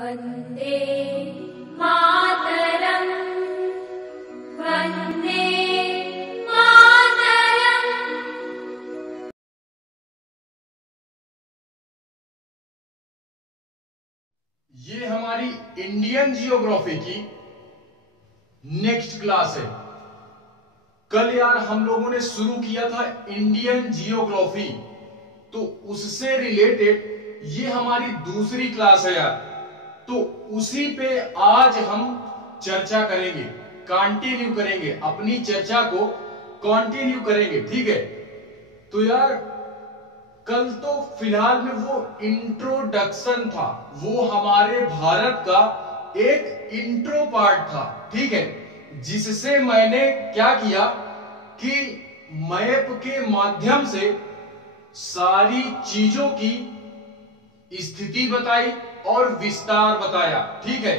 वन्दे मातरम् वन्दे मातरम्। ये हमारी Indian geography की नेक्स्ट क्लास है। कल यार हम लोगों ने शुरू किया था इंडियन जियोग्राफी, तो उससे रिलेटेड ये हमारी दूसरी क्लास है यार। तो उसी पे आज हम चर्चा करेंगे, कंटिन्यू करेंगे, अपनी चर्चा को कंटिन्यू करेंगे, ठीक है। तो यार कल तो फिलहाल में वो इंट्रोडक्शन था, वो हमारे भारत का एक इंट्रो पार्ट था, ठीक है, जिससे मैंने क्या किया कि मैप के माध्यम से सारी चीजों की स्थिति बताई और विस्तार बताया, ठीक है।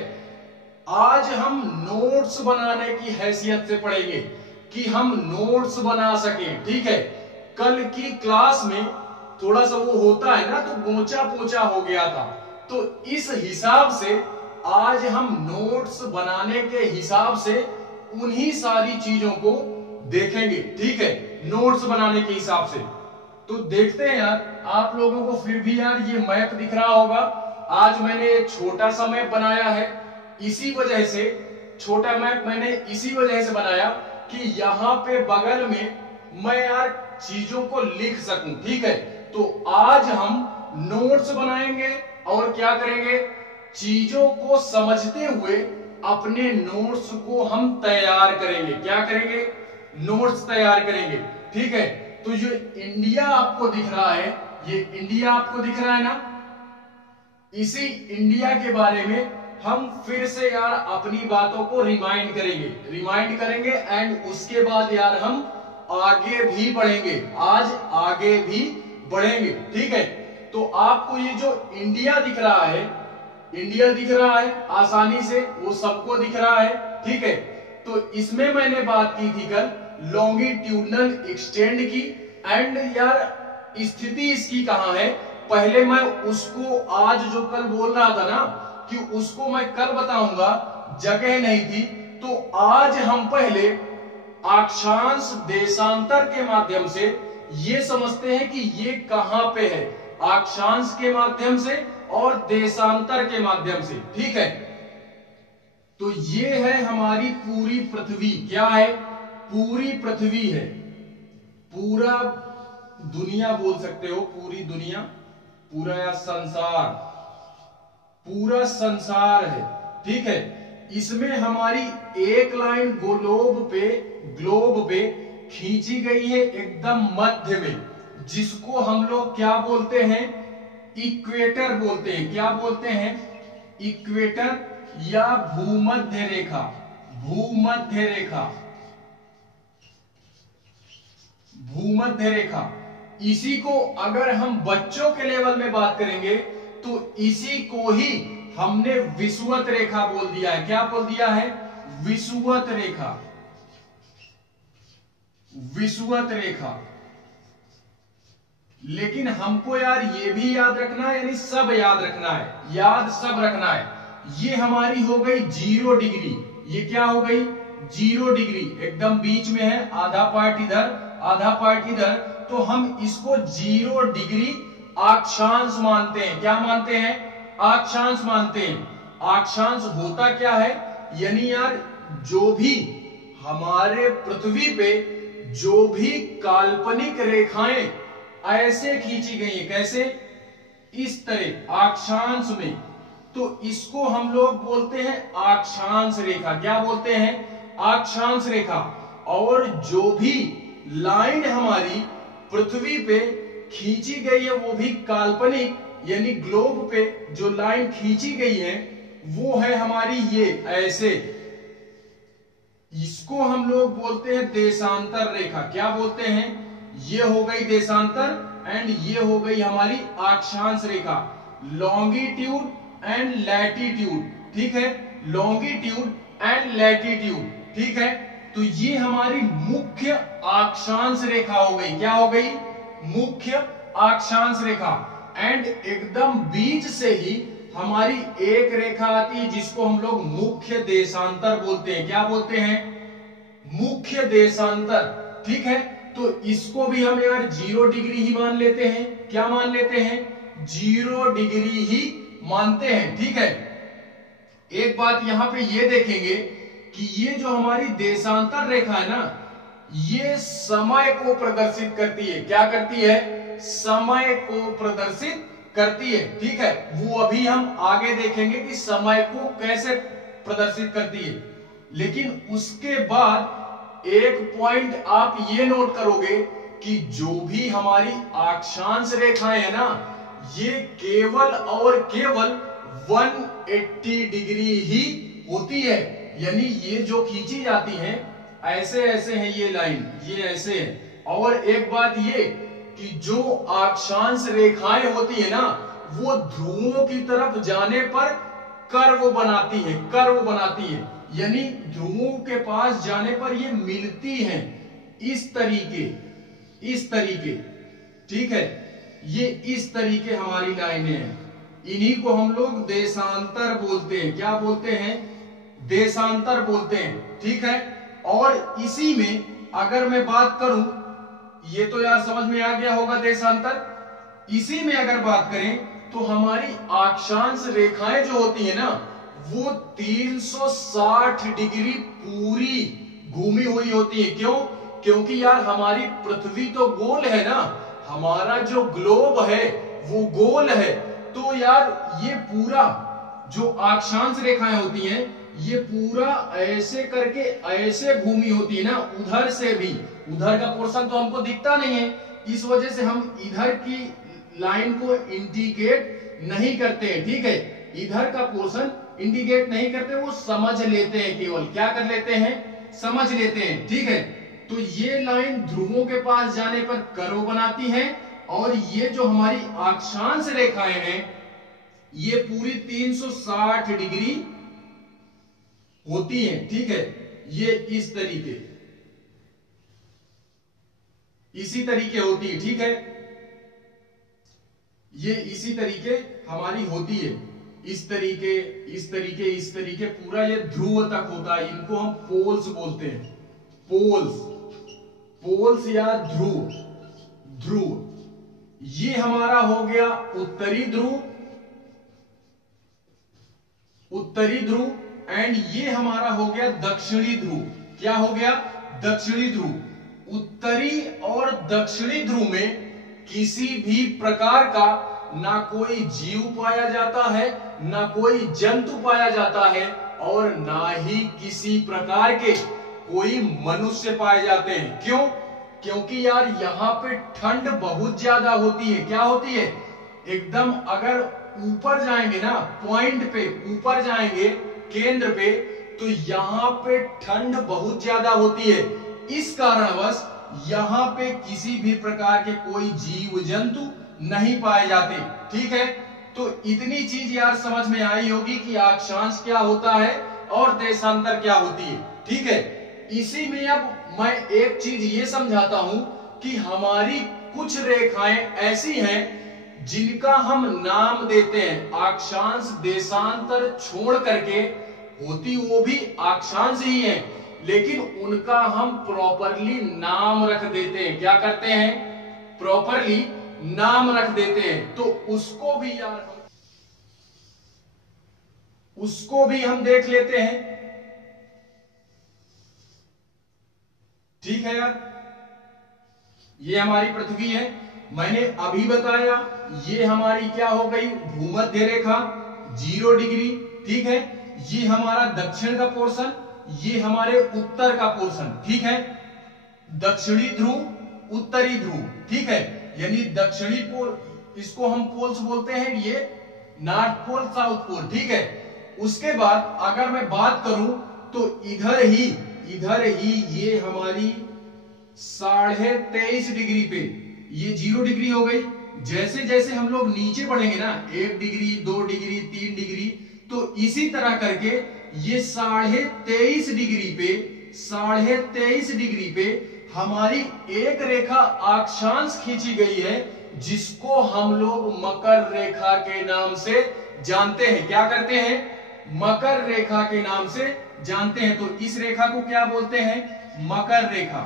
आज हम नोट्स बनाने की हैसियत से पढ़ेंगे कि हम नोट्स बना सकें, ठीक है। कल की क्लास में थोड़ा सा वो होता है ना, तो गोचा पोचा हो गया था, तो इस हिसाब से आज हम नोट्स बनाने के हिसाब से उन्हीं सारी चीजों को देखेंगे, ठीक है, नोट्स बनाने के हिसाब से। तो देखते हैं यार, आप लोगों को फिर भी यार ये मैप दिख रहा होगा। आज मैंने छोटा सा मैप बनाया है, इसी वजह से छोटा मैप मैंने इसी वजह से बनाया कि यहां पे बगल में मैं यार चीजों को लिख सकूं, ठीक है। तो आज हम नोट्स बनाएंगे और क्या करेंगे, चीजों को समझते हुए अपने नोट्स को हम तैयार करेंगे। क्या करेंगे, नोट्स तैयार करेंगे, ठीक है। तो जो इंडिया आपको दिख रहा है, ये इंडिया आपको दिख रहा है ना, इसी इंडिया के बारे में हम फिर से यार अपनी बातों को रिमाइंड करेंगे एंड उसके बाद यार हम आगे भी बढ़ेंगे, आज आगे भी बढ़ेंगे, ठीक है। तो आपको ये जो इंडिया दिख रहा है आसानी से, वो सबको दिख रहा है, ठीक है। तो इसमें मैंने बात की थी कल लॉन्गिट्यूडनल एक्सटेंड की, एंड यार स्थिति इसकी कहां है, पहले मैं उसको आज जो कल बोल रहा था ना कि उसको मैं कल बताऊंगा, जगह नहीं थी। तो आज हम पहले अक्षांश देशांतर के माध्यम से ये समझते हैं कि ये कहां पे है, अक्षांश के माध्यम से और देशांतर के माध्यम से, ठीक है। तो ये है हमारी पूरी पृथ्वी, क्या है, पूरी पृथ्वी है, पूरा दुनिया बोल सकते हो, पूरी दुनिया, पूरा या संसार, पूरा संसार है, ठीक है। इसमें हमारी एक लाइन ग्लोब पे खींची गई है एकदम मध्य में, जिसको हम लोग क्या बोलते हैं, इक्वेटर बोलते हैं। क्या बोलते हैं, इक्वेटर या भूमध्य रेखा, भूमध्य रेखा, भूमध्य रेखा। इसी को अगर हम बच्चों के लेवल में बात करेंगे तो इसी को ही हमने विषुवत रेखा बोल दिया है। क्या बोल दिया है, विषुवत रेखा, विषुवत रेखा। लेकिन हमको यार ये भी याद रखना है, यानी सब याद रखना है, याद सब रखना है। ये हमारी हो गई 0 डिग्री, ये क्या हो गई, 0 डिग्री, एकदम बीच में है, आधा पार्ट इधर आधा पार्ट इधर, तो हम इसको 0 डिग्री अक्षांश मानते हैं। क्या मानते हैं, अक्षांश मानते हैं। अक्षांश होता क्या है, यानी यार जो भी हमारे पृथ्वी पे जो भी काल्पनिक रेखाएं ऐसे खींची गई है, कैसे, इस तरह अक्षांश में, तो इसको हम लोग बोलते हैं अक्षांश रेखा। क्या बोलते हैं, अक्षांश रेखा। और जो भी लाइन हमारी पृथ्वी पे खींची गई है, वो भी काल्पनिक, यानी ग्लोब पे जो लाइन खींची गई है वो है हमारी ये ऐसे, इसको हम लोग बोलते हैं देशांतर रेखा। क्या बोलते हैं, ये हो गई देशांतर एंड ये हो गई हमारी अक्षांश रेखा, लॉन्गिट्यूड एंड लैटिट्यूड, ठीक है, लॉन्गिट्यूड एंड लैटिट्यूड, ठीक है। तो ये हमारी मुख्य अक्षांश रेखा हो गई। क्या हो गई, मुख्य अक्षांश रेखा। एंड एकदम बीच से ही हमारी एक रेखा आती है जिसको हम लोग मुख्य देशांतर बोलते हैं। क्या बोलते हैं? मुख्य देशांतर। ठीक है, तो इसको भी हम यार 0 डिग्री ही मान लेते हैं। क्या मान लेते हैं? 0 डिग्री ही मानते हैं। ठीक है, एक बात यहां पे ये देखेंगे कि ये जो हमारी देशांतर रेखा है ना, ये समय को प्रदर्शित करती है। क्या करती है? समय को प्रदर्शित करती है। ठीक है, वो अभी हम आगे देखेंगे कि समय को कैसे प्रदर्शित करती है। लेकिन उसके बाद एक पॉइंट आप ये नोट करोगे कि जो भी हमारी अक्षांश रेखाएं है ना, ये केवल और केवल 180 डिग्री ही होती है। यानी ये जो खींची जाती हैं ऐसे ऐसे है ये लाइन, ये ऐसे है। और एक बात ये कि जो अक्षांश रेखाएं होती है ना, वो ध्रुवों की तरफ जाने पर कर्व बनाती है, कर्व बनाती है। यानी ध्रुवों के पास जाने पर ये मिलती हैं इस तरीके, इस तरीके। ठीक है, ये इस तरीके हमारी लाइनें हैं। इन्हीं को हम लोग देशांतर बोलते हैं। क्या बोलते हैं? देशांतर बोलते हैं। ठीक है, और इसी में अगर मैं बात करूं, ये तो यार समझ में आ गया होगा देशांतर। इसी में अगर बात करें तो हमारी अक्षांश रेखाएं जो होती है ना, वो 360 डिग्री पूरी घूमी हुई होती है। क्यों? क्योंकि यार हमारी पृथ्वी तो गोल है ना, हमारा जो ग्लोब है वो गोल है। तो यार ये पूरा जो अक्षांश रेखाएं होती हैं, ये पूरा ऐसे करके ऐसे घूमी होती है ना, उधर से भी। उधर का पोर्शन तो हमको दिखता नहीं है, इस वजह से हम इधर की लाइन को इंडिकेट नहीं करते हैं। ठीक है, इधर का पोर्शन इंडिकेट नहीं करते, वो समझ लेते हैं, केवल क्या कर लेते हैं? समझ लेते हैं। ठीक है, तो ये लाइन ध्रुवों के पास जाने पर कर्व बनाती है, और ये जो हमारी अक्षांश रेखाएं हैं ये पूरी 360 डिग्री होती हैं। ठीक है, ये इस तरीके, इसी तरीके होती है। ठीक है, ये इसी तरीके हमारी होती है, इस तरीके, इस तरीके, इस तरीके, पूरा ये ध्रुव तक होता है। इनको हम पोल्स बोलते हैं। पोल्स, पोल्स या ध्रुव, ध्रुव। ये हमारा हो गया उत्तरी ध्रुव, उत्तरी ध्रुव, एंड ये हमारा हो गया दक्षिणी ध्रुव। क्या हो गया? दक्षिणी ध्रुव। उत्तरी और दक्षिणी ध्रुव में किसी भी प्रकार का ना कोई जीव पाया जाता है, ना कोई जंतु पाया जाता है, और ना ही किसी प्रकार के कोई मनुष्य पाए जाते हैं। क्यों? क्योंकि यार यहां पे ठंड बहुत ज्यादा होती है। क्या होती है? एकदम अगर ऊपर जाएंगे ना, पॉइंट पे ऊपर जाएंगे, केंद्र पे, तो यहां पे ठंड बहुत ज्यादा होती है। इस कारणवश यहां पे किसी भी प्रकार के कोई जीव जंतु नहीं पाए जाते। ठीक है, तो इतनी चीज यार समझ में आई होगी कि अक्षांश क्या होता है और देशांतर क्या होती है। ठीक है, इसी में अब मैं एक चीज ये समझाता हूं कि हमारी कुछ रेखाएं ऐसी हैं जिनका हम नाम देते हैं अक्षांश देशांतर छोड़ करके, होती वो भी अक्षांश ही है, लेकिन उनका हम प्रॉपरली नाम रख देते हैं। क्या करते हैं? प्रॉपरली नाम रख देते हैं। तो उसको भी यार उसको भी हम देख लेते हैं। ठीक है यार, ये हमारी पृथ्वी है, मैंने अभी बताया। ये हमारी क्या हो गई? भूमध्य रेखा 0 डिग्री। ठीक है, ये हमारा दक्षिण का पोर्शन, ये हमारे उत्तर का पोर्शन। ठीक है, दक्षिणी ध्रुव, उत्तरी ध्रुव। ठीक है, यानी दक्षिणी पोल, इसको हम पोल्स बोलते हैं, ये नॉर्थ पोल, साउथ पोल। ठीक है, उसके बाद अगर मैं बात करूं तो इधर ही ये हमारी 23.5 डिग्री पे ये 0 डिग्री हो गई। जैसे जैसे हम लोग नीचे बढ़ेंगे ना, 1 डिग्री, 2 डिग्री, 3 डिग्री, तो इसी तरह करके ये 23.5 डिग्री पे हमारी एक रेखा अक्षांश खींची गई है, जिसको हम लोग मकर रेखा के नाम से जानते हैं, क्या करते हैं, मकर रेखा के नाम से जानते हैं। तो इस रेखा को क्या बोलते हैं, मकर रेखा।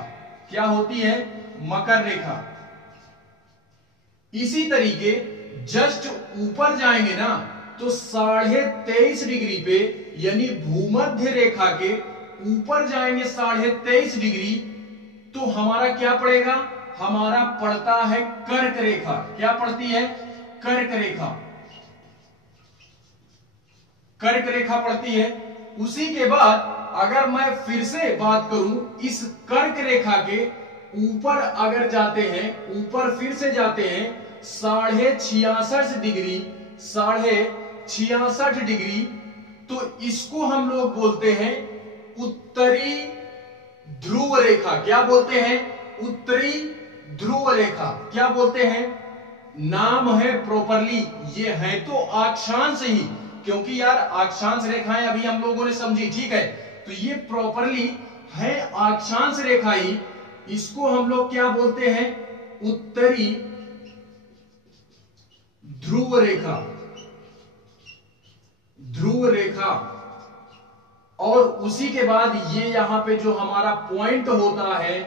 क्या होती है, मकर रेखा। इसी तरीके जस्ट ऊपर जाएंगे ना तो 23.5 डिग्री पे, यानी भूमध्य रेखा के ऊपर जाएंगे 23.5 डिग्री, तो हमारा क्या पड़ेगा, हमारा पड़ता है कर्क रेखा। क्या पड़ती है, कर्क रेखा। कर्क रेखा पड़ती है। उसी के बाद अगर मैं फिर से बात करूं, इस कर्क रेखा के ऊपर अगर जाते हैं, ऊपर फिर से जाते हैं 66.5 डिग्री, 66.5 डिग्री, तो इसको हम लोग बोलते हैं उत्तरी ध्रुव रेखा। क्या बोलते हैं, उत्तरी ध्रुव रेखा। क्या बोलते हैं, नाम है प्रॉपरली, ये है तो अक्षांश ही, क्योंकि यार अक्षांश रेखाएं अभी हम लोगों ने समझी, ठीक है, तो ये प्रॉपरली है अक्षांश रेखा ही। इसको हम लोग क्या बोलते हैं, उत्तरी ध्रुव रेखा, ध्रुव रेखा। और उसी के बाद ये यहां पे जो हमारा पॉइंट होता है,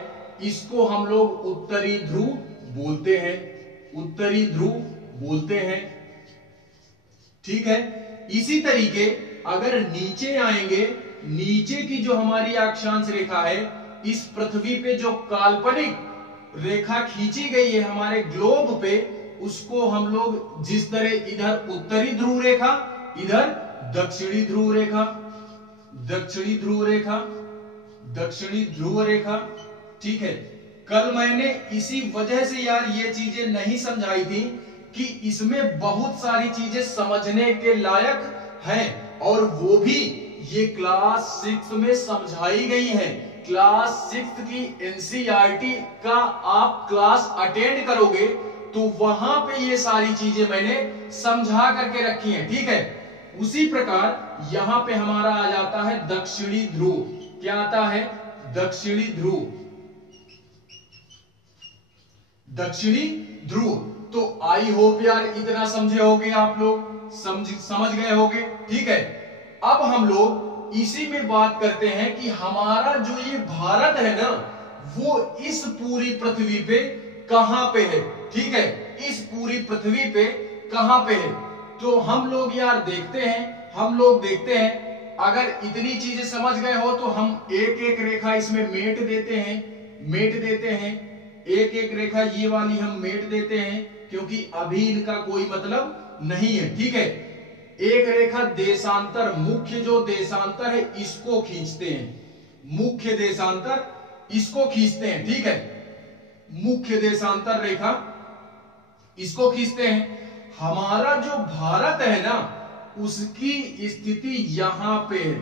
इसको हम लोग उत्तरी ध्रुव बोलते हैं, उत्तरी ध्रुव बोलते हैं, ठीक है। इसी तरीके अगर नीचे आएंगे, नीचे की जो हमारी अक्षांश रेखा है, इस पृथ्वी पे जो काल्पनिक रेखा खींची गई है हमारे ग्लोब पे, उसको हम लोग जिस तरह इधर उत्तरी ध्रुव रेखा, इधर दक्षिणी ध्रुव रेखा, दक्षिणी ध्रुव रेखा, दक्षिणी ध्रुव रेखा, ठीक है। कल मैंने इसी वजह से यार ये चीजें नहीं समझाई थी कि इसमें बहुत सारी चीजें समझने के लायक हैं, और वो भी ये क्लास 6 में समझाई गई हैं। क्लास 6 की एनसीईआरटी का आप क्लास अटेंड करोगे तो वहां पे ये सारी चीजें मैंने समझा करके रखी हैं, ठीक है। उसी प्रकार यहां पे हमारा आ जाता है दक्षिणी ध्रुव। क्या आता है, दक्षिणी ध्रुव, दक्षिणी ध्रुव। तो आई होप यार इतना समझे होगे आप लोग, समझ गए होगे, ठीक है। अब हम लोग इसी में बात करते हैं कि हमारा जो ये भारत है ना, वो इस पूरी पृथ्वी पे कहां पे है, ठीक है, इस पूरी पृथ्वी पे कहां पे है। तो हम लोग यार देखते हैं, हम लोग देखते हैं, अगर इतनी चीजें समझ गए हो तो हम एक एक रेखा इसमें मेट देते हैं, मेट देते हैं, एक एक रेखा ये वाली हम मेट देते हैं, क्योंकि अभी इनका कोई मतलब नहीं है, ठीक है। एक रेखा देशांतर, मुख्य जो देशांतर है इसको खींचते हैं, मुख्य देशांतर इसको खींचते हैं, ठीक है, मुख्य देशांतर रेखा इसको खींचते हैं। हमारा जो भारत है ना, उसकी स्थिति यहां पे है,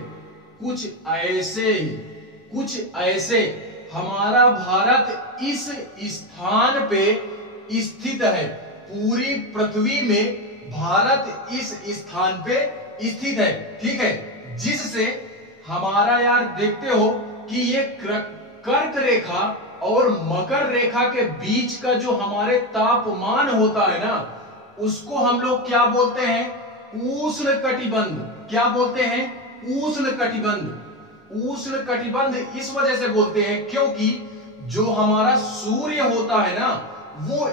कुछ ऐसे, कुछ ऐसे हमारा भारत इस स्थान पे स्थित है। पूरी पृथ्वी में भारत इस स्थान पे स्थित है, ठीक है, जिससे हमारा यार देखते हो कि ये कर्क रेखा और मकर रेखा के बीच का जो हमारे तापमान होता है ना, उसको हम लोग क्या बोलते हैं, उष्ण कटिबंध। क्या बोलते हैं, उष्ण कटिबंध। उष्ण कटिबंध इस वजह से बोलते हैं क्योंकि जो हमारा सूर्य होता है ना, वो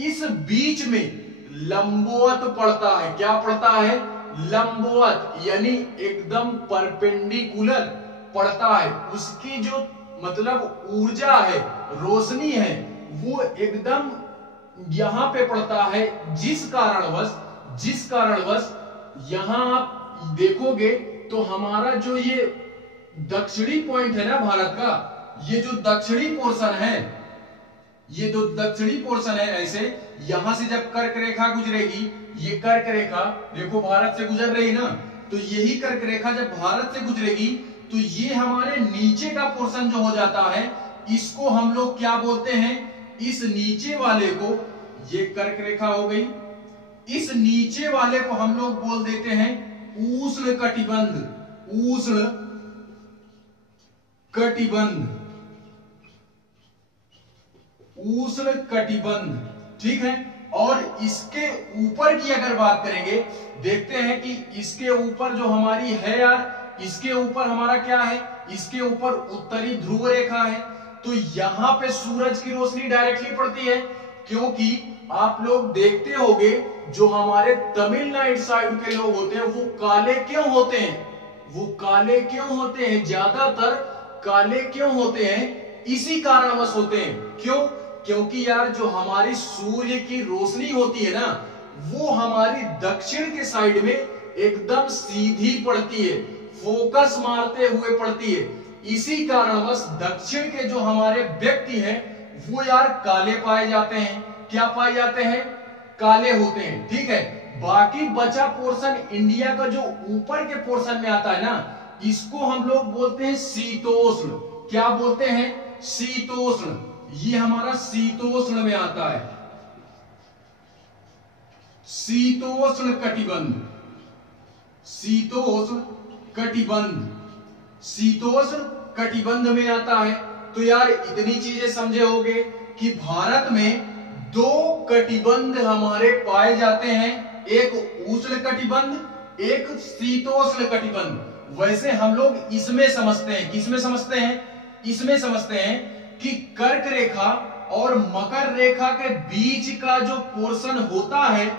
इस बीच में लंबवत पड़ता है। क्या पड़ता है, लंबवत, यानी एकदम परपेंडिकुलर पड़ता है। उसकी जो मतलब ऊर्जा है, रोशनी है, वो एकदम यहां पे पड़ता है, जिस कारणवश यहां आप देखोगे तो हमारा जो ये दक्षिणी पॉइंट है ना भारत का, ये जो दक्षिणी पोर्शन है, ये जो दक्षिणी पोर्शन है, ऐसे यहां से जब कर्क रेखा गुजरेगी, ये कर्क रेखा देखो भारत से गुजर रही ना, तो यही कर्क रेखा जब भारत से गुजरेगी तो ये हमारे नीचे का पोर्शन जो हो जाता है, इसको हम लोग क्या बोलते हैं, इस नीचे वाले को, ये कर्क रेखा हो गई, इस नीचे वाले को हम लोग बोल देते हैं उष्ण कटिबंध। उष्ण कटिबंध, उष्ण कटिबंध, ठीक है। और इसके ऊपर की अगर बात करेंगे, देखते हैं कि इसके ऊपर जो हमारी है यार, इसके ऊपर हमारा क्या है, इसके ऊपर उत्तरी ध्रुव रेखा है। तो यहां पे सूरज की रोशनी डायरेक्टली पड़ती है, क्योंकि आप लोग देखते होंगे जो हमारे तमिलनाडु साइड के लोग होते हैं वो काले क्यों होते हैं, वो काले क्यों होते हैं, ज्यादातर काले क्यों होते हैं, इसी कारणवश होते हैं। क्यों? क्योंकि यार जो हमारी सूर्य की रोशनी होती है ना, वो हमारी दक्षिण के साइड में एकदम सीधी पड़ती है, फोकस मारते हुए पड़ती है। इसी कारणवश दक्षिण के जो हमारे व्यक्ति हैं वो यार काले पाए जाते हैं। क्या पाए जाते हैं? काले होते हैं। ठीक है, बाकी बचा पोर्शन इंडिया का जो ऊपर के पोर्शन में आता है ना, इसको हम लोग बोलते हैं शीतोष्ण। क्या बोलते हैं? शीतोष्ण। ये हमारा शीतोष्ण में आता है, शीतोष्ण कटिबंध, शीतोष्ण कटिबंध, शीतोष्ण कटिबंध में आता है। तो यार इतनी चीजें समझे होंगे कि भारत में दो कटिबंध हमारे पाए जाते हैं, एक उष्ण कटिबंध, एक शीतोष्ण कटिबंध। वैसे हम लोग इसमें समझते हैं, किसमें समझते हैं? इसमें समझते हैं कि कर्क रेखा और मकर रेखा के बीच का जो पोर्शन होता है,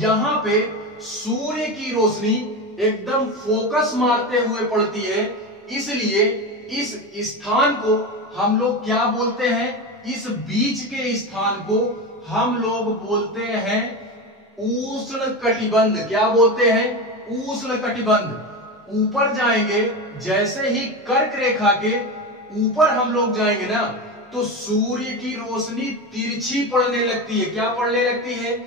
यहां पे सूर्य की रोशनी एकदम फोकस मारते हुए पड़ती है। इसलिए इस स्थान को हम लोग क्या बोलते हैं? इस बीच के स्थान को हम लोग बोलते हैं उष्ण कटिबंध। क्या बोलते हैं? उष्ण कटिबंध। ऊपर जाएंगे, जैसे ही कर्क रेखा के ऊपर हम लोग जाएंगे ना, तो सूर्य की रोशनी तिरछी पड़ने लगती है। क्या पड़ने लगती है?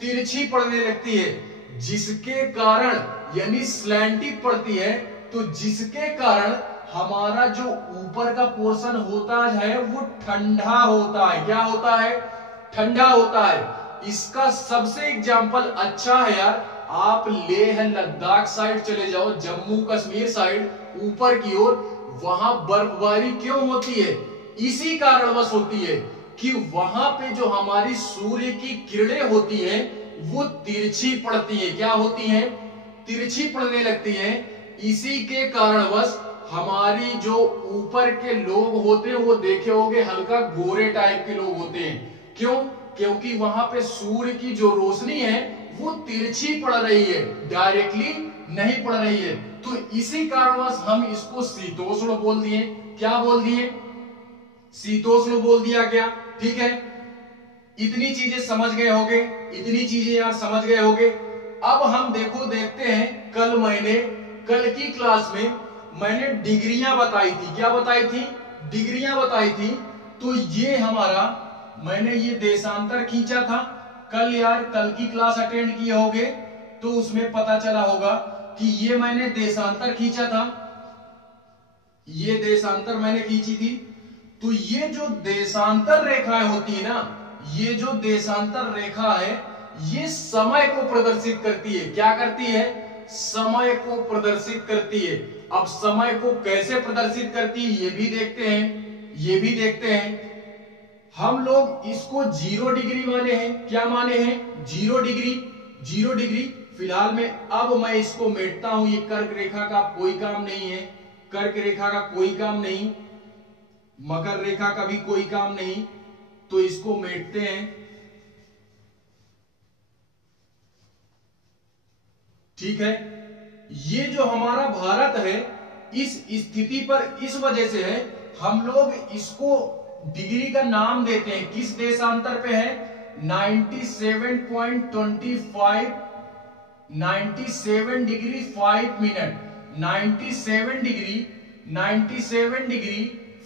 तिरछी पड़ने लगती है, जिसके कारण यानी स्लैंटिक पड़ती है। तो जिसके कारण हमारा जो ऊपर का पोर्शन होता है वो ठंडा होता है। क्या होता है? ठंडा होता है। इसका सबसे एग्जाम्पल अच्छा है यार, आप लेह लद्दाख साइड चले जाओ, जम्मू कश्मीर साइड ऊपर की ओर, वहां बर्फबारी क्यों होती है? इसी कारणवश होती है कि वहां पे जो हमारी सूर्य की किरणें होती हैं वो तिरछी पड़ती है। क्या होती हैं? तिरछी पड़ने लगती हैं। इसी के कारणवश हमारी जो ऊपर के लोग होते हैं वो देखे होंगे हल्का गोरे टाइप के लोग होते हैं। क्यों? क्योंकि वहां पे सूर्य की जो रोशनी है वो तिरछी पड़ रही है, डायरेक्टली नहीं पड़ रही है। तो इसी कारणवश हम इसको शीतोष्ण बोल दिए। क्या बोल दिए? शीतोष्ण बोल दिया। क्या? ठीक है, इतनी चीजें समझ गए होंगे, इतनी चीजें यार समझ गए होंगे। अब हम देखते हैं, कल की क्लास में मैंने डिग्रियां बताई थी। क्या बताई थी? डिग्रियां बताई थी। तो ये हमारा, मैंने ये देशांतर खींचा था। कल की क्लास अटेंड किए होंगे तो उसमें पता चला होगा कि ये मैंने देशांतर खींचा था, ये देशांतर मैंने खींची थी। तो ये जो देशांतर रेखाएं होती है ना, ये जो देशांतर रेखा है ये समय को प्रदर्शित करती है। क्या करती है? समय को प्रदर्शित करती है। अब समय को कैसे प्रदर्शित करती है ये भी देखते हैं, ये भी देखते हैं। हम लोग इसको 0 डिग्री माने हैं। क्या माने हैं? 0 डिग्री। 0 डिग्री फिलहाल में अब मैं इसको मेटता हूं। ये कर्क रेखा का कोई काम नहीं है, कर्क रेखा का कोई काम नहीं, मकर रेखा का भी कोई काम नहीं। तो इसको मेटते हैं। ठीक है, ये जो हमारा भारत है इस स्थिति पर इस वजह से है, हम लोग इसको डिग्री का नाम देते हैं। किस देशांतर पे है? 97.25, 97 degree 5 minute, 97 degree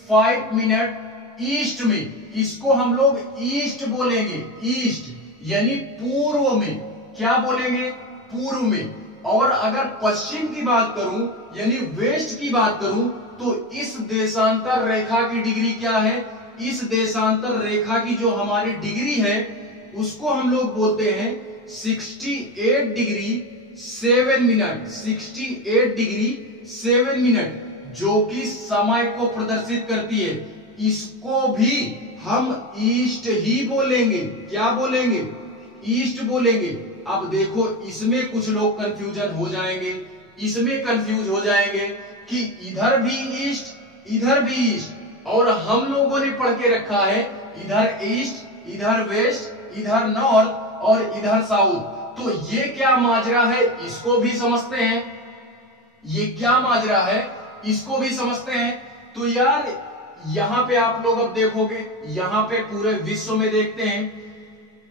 5 minute east में। इसको हम लोग ईस्ट बोलेंगे, ईस्ट यानी पूर्व में। क्या बोलेंगे? पूर्व में। और अगर पश्चिम की बात करूं यानी वेस्ट की बात करूं, तो इस देशांतर रेखा की डिग्री क्या है? इस देशांतर रेखा की जो हमारी डिग्री है उसको हम लोग बोलते हैं 68 डिग्री 7 मिनट, 68 डिग्री 7 मिनट, जो कि समय को प्रदर्शित करती है। इसको भी हम ईस्ट ही बोलेंगे। क्या बोलेंगे? ईस्ट बोलेंगे। अब देखो इसमें कुछ लोग कंफ्यूजन हो जाएंगे, इसमें कंफ्यूज हो जाएंगे कि इधर भी ईस्ट इधर भी ईस्ट, और हम लोगों ने पढ़ के रखा है इधर ईस्ट इधर वेस्ट इधर नॉर्थ और इधर साउथ। तो ये क्या माजरा है इसको भी समझते हैं, ये क्या माजरा है इसको भी समझते हैं। तो यार यहां पे आप लोग अब देखोगे, यहां पे पूरे विश्व में देखते हैं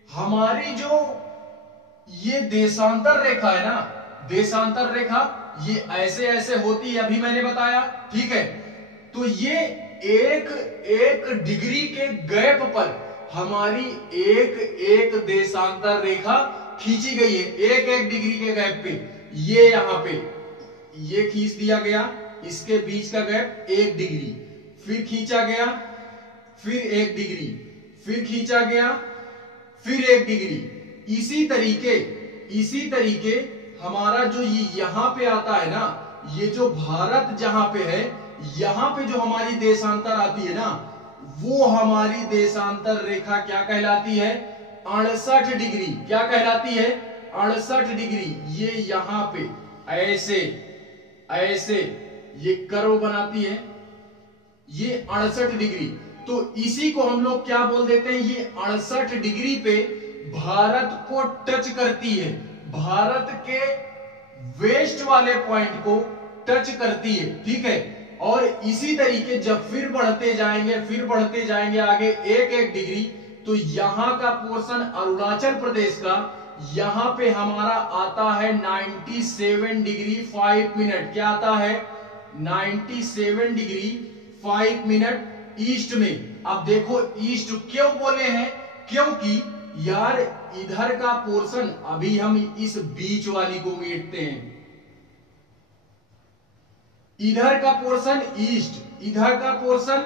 हमारी जो ये देशांतर रेखा है ना, देशांतर रेखा ये ऐसे ऐसे होती है, अभी मैंने बताया, ठीक है। तो ये एक एक डिग्री के गैप पर हमारी एक एक देशांतर रेखा खींची गई है, एक एक डिग्री के गैप पे। ये यहां पे ये खींच दिया गया, इसके बीच का गैप 1 डिग्री, फिर खींचा गया, फिर 1 डिग्री, फिर खींचा गया, फिर 1 डिग्री। इसी तरीके हमारा जो ये यहां पे आता है ना, ये जो भारत जहां पे है, यहां पे जो हमारी देशांतर आती है ना, वो हमारी देशांतर रेखा क्या कहलाती है? 68 डिग्री। क्या कहलाती है? 68 डिग्री। ये यहां पे ऐसे ऐसे ये कर्व बनाती है, ये 68 डिग्री। तो इसी को हम लोग क्या बोल देते हैं? ये 68 डिग्री पे भारत को टच करती है, भारत के वेस्ट वाले पॉइंट को टच करती है, ठीक है। और इसी तरीके जब फिर बढ़ते जाएंगे आगे 1-1 डिग्री, तो यहां का पोर्शन अरुणाचल प्रदेश का यहां पे हमारा आता है 97 डिग्री 5 मिनट। क्या आता है? 97 डिग्री 5 मिनट ईस्ट में। अब देखो ईस्ट क्यों बोले हैं? क्योंकि यार इधर का पोर्शन, अभी हम इस बीच वाली को मीटते हैं, इधर का पोर्शन ईस्ट, इधर का पोर्शन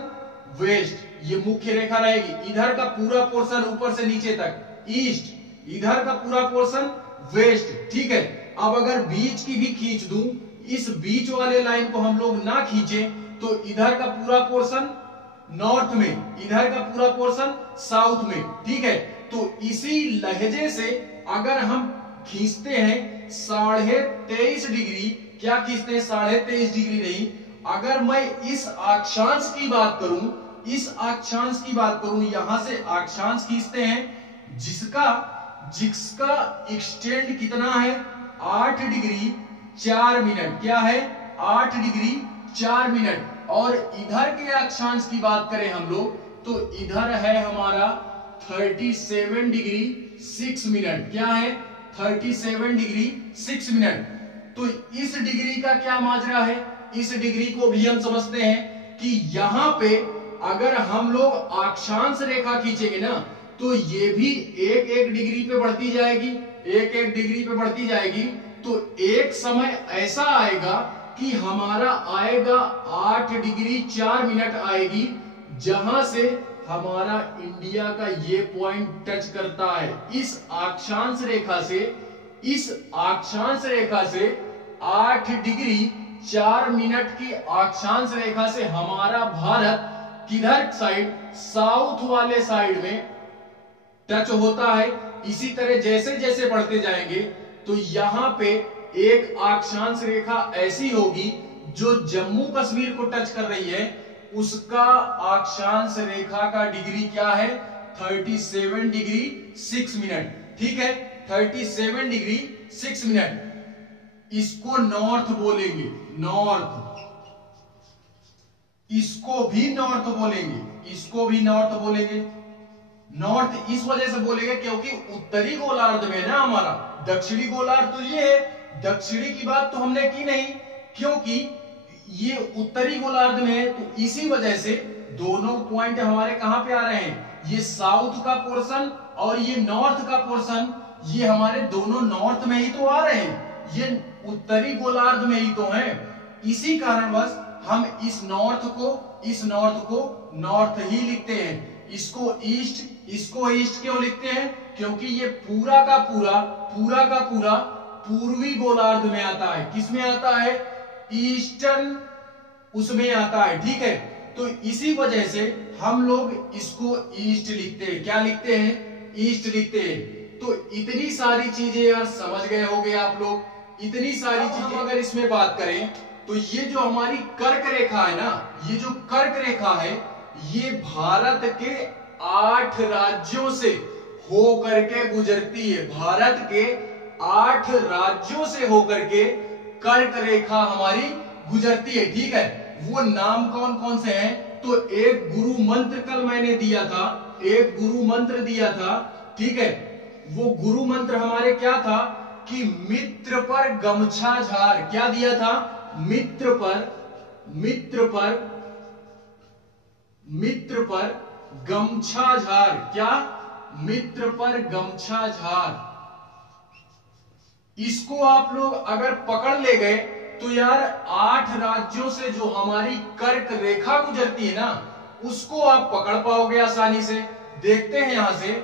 वेस्ट, ये मुख्य रेखा रहेगी। इधर का पूरा पोर्शन ऊपर से नीचे तक ईस्ट, इधर का पूरा पोर्शन वेस्ट, ठीक है। अब अगर बीच की भी खींच दूं, इस बीच वाले लाइन को हम लोग ना खींचे तो इधर का पूरा पोर्शन नॉर्थ में, इधर का पूरा पोर्शन साउथ में, ठीक है। तो इसी लहजे से अगर हम खींचते हैं 23.5 डिग्री, क्या खींचते हैं? 23.5 डिग्री नहीं, अगर मैं इस अक्षांश की बात करूं, इस अक्षांश की बात करूं, यहां से अक्षांश खींचते हैं जिसका एक्सटेंड कितना है? 8 डिग्री 4 मिनट। क्या है? 8 डिग्री 4 मिनट। और इधर के अक्षांश की बात करें हम लोग, तो इधर है हमारा 37 डिग्री 6 मिनट। क्या है? 37 डिग्री 6 मिनट। तो इस डिग्री का क्या माजरा है? इस डिग्री को भी हम समझते हैं कि यहां पे अगर हम लोग अक्षांश रेखा खींचेंगे ना, तो ये भी 1-1 डिग्री पे बढ़ती जाएगी, 1-1 डिग्री पे बढ़ती जाएगी। तो एक समय ऐसा आएगा कि हमारा आएगा 8 डिग्री 4 मिनट आएगी, जहां से हमारा इंडिया का ये पॉइंट टच करता है। इस अक्षांश रेखा से, इस अक्षांश रेखा से 8 डिग्री 4 मिनट की अक्षांश रेखा से हमारा भारत किधर साइड? साउथ वाले साइड में टच होता है। इसी तरह जैसे जैसे बढ़ते जाएंगे तो यहां पे एक अक्षांश रेखा ऐसी होगी जो जम्मू कश्मीर को टच कर रही है, उसका अक्षांश रेखा का डिग्री क्या है? 37 डिग्री 6 मिनट, ठीक है। 37 डिग्री 6 मिनट। इसको नॉर्थ बोलेंगे, नॉर्थ, इसको भी नॉर्थ बोलेंगे, इसको भी नॉर्थ बोलेंगे। नॉर्थ इस वजह से बोलेंगे क्योंकि उत्तरी गोलार्ध में ना हमारा, दक्षिणी गोलार्ध तो ये है, दक्षिणी की बात तो हमने की नहीं, क्योंकि ये उत्तरी गोलार्ध में है। तो इसी वजह से दोनों पॉइंट हमारे कहां पे आ रहे हैं? ये साउथ का पोर्शन और ये नॉर्थ का पोर्शन, ये हमारे दोनों नॉर्थ में ही तो आ रहे हैं, ये उत्तरी गोलार्ध में ही तो है। इसी कारणवश हम इस नॉर्थ को नॉर्थ ही लिखते हैं। इसको ईस्ट क्यों लिखते हैं? क्योंकि ये पूरा का पूरा पूर्वी गोलार्ध में आता है। किस में आता है? ईस्टर्न उसमें आता है, ठीक है। तो इसी वजह से हम लोग इसको ईस्ट लिखते हैं। क्या लिखते हैं? ईस्ट लिखते हैं। तो इतनी सारी चीजें यार समझ गए होंगे आप लोग। इतनी सारी चीजें अगर इसमें बात करें तो ये जो हमारी कर्क रेखा है ना, ये जो कर्क रेखा है ये भारत के 8 राज्यों से होकर के गुजरती है। भारत के 8 राज्यों से होकर के कर्क रेखा हमारी गुजरती है, ठीक है। वो नाम कौन कौन से हैं? तो एक गुरु मंत्र कल मैंने दिया था, एक गुरु मंत्र दिया था, ठीक है। वो गुरु मंत्र हमारे क्या था कि मित्र पर गमछा झार। क्या दिया था? मित्र पर गमछा झार। क्या? मित्र पर गमछा झार। इसको आप लोग अगर पकड़ ले गए तो यार 8 राज्यों से जो हमारी कर्क रेखा गुजरती है ना, उसको आप पकड़ पाओगे आसानी से। देखते हैं यहां से,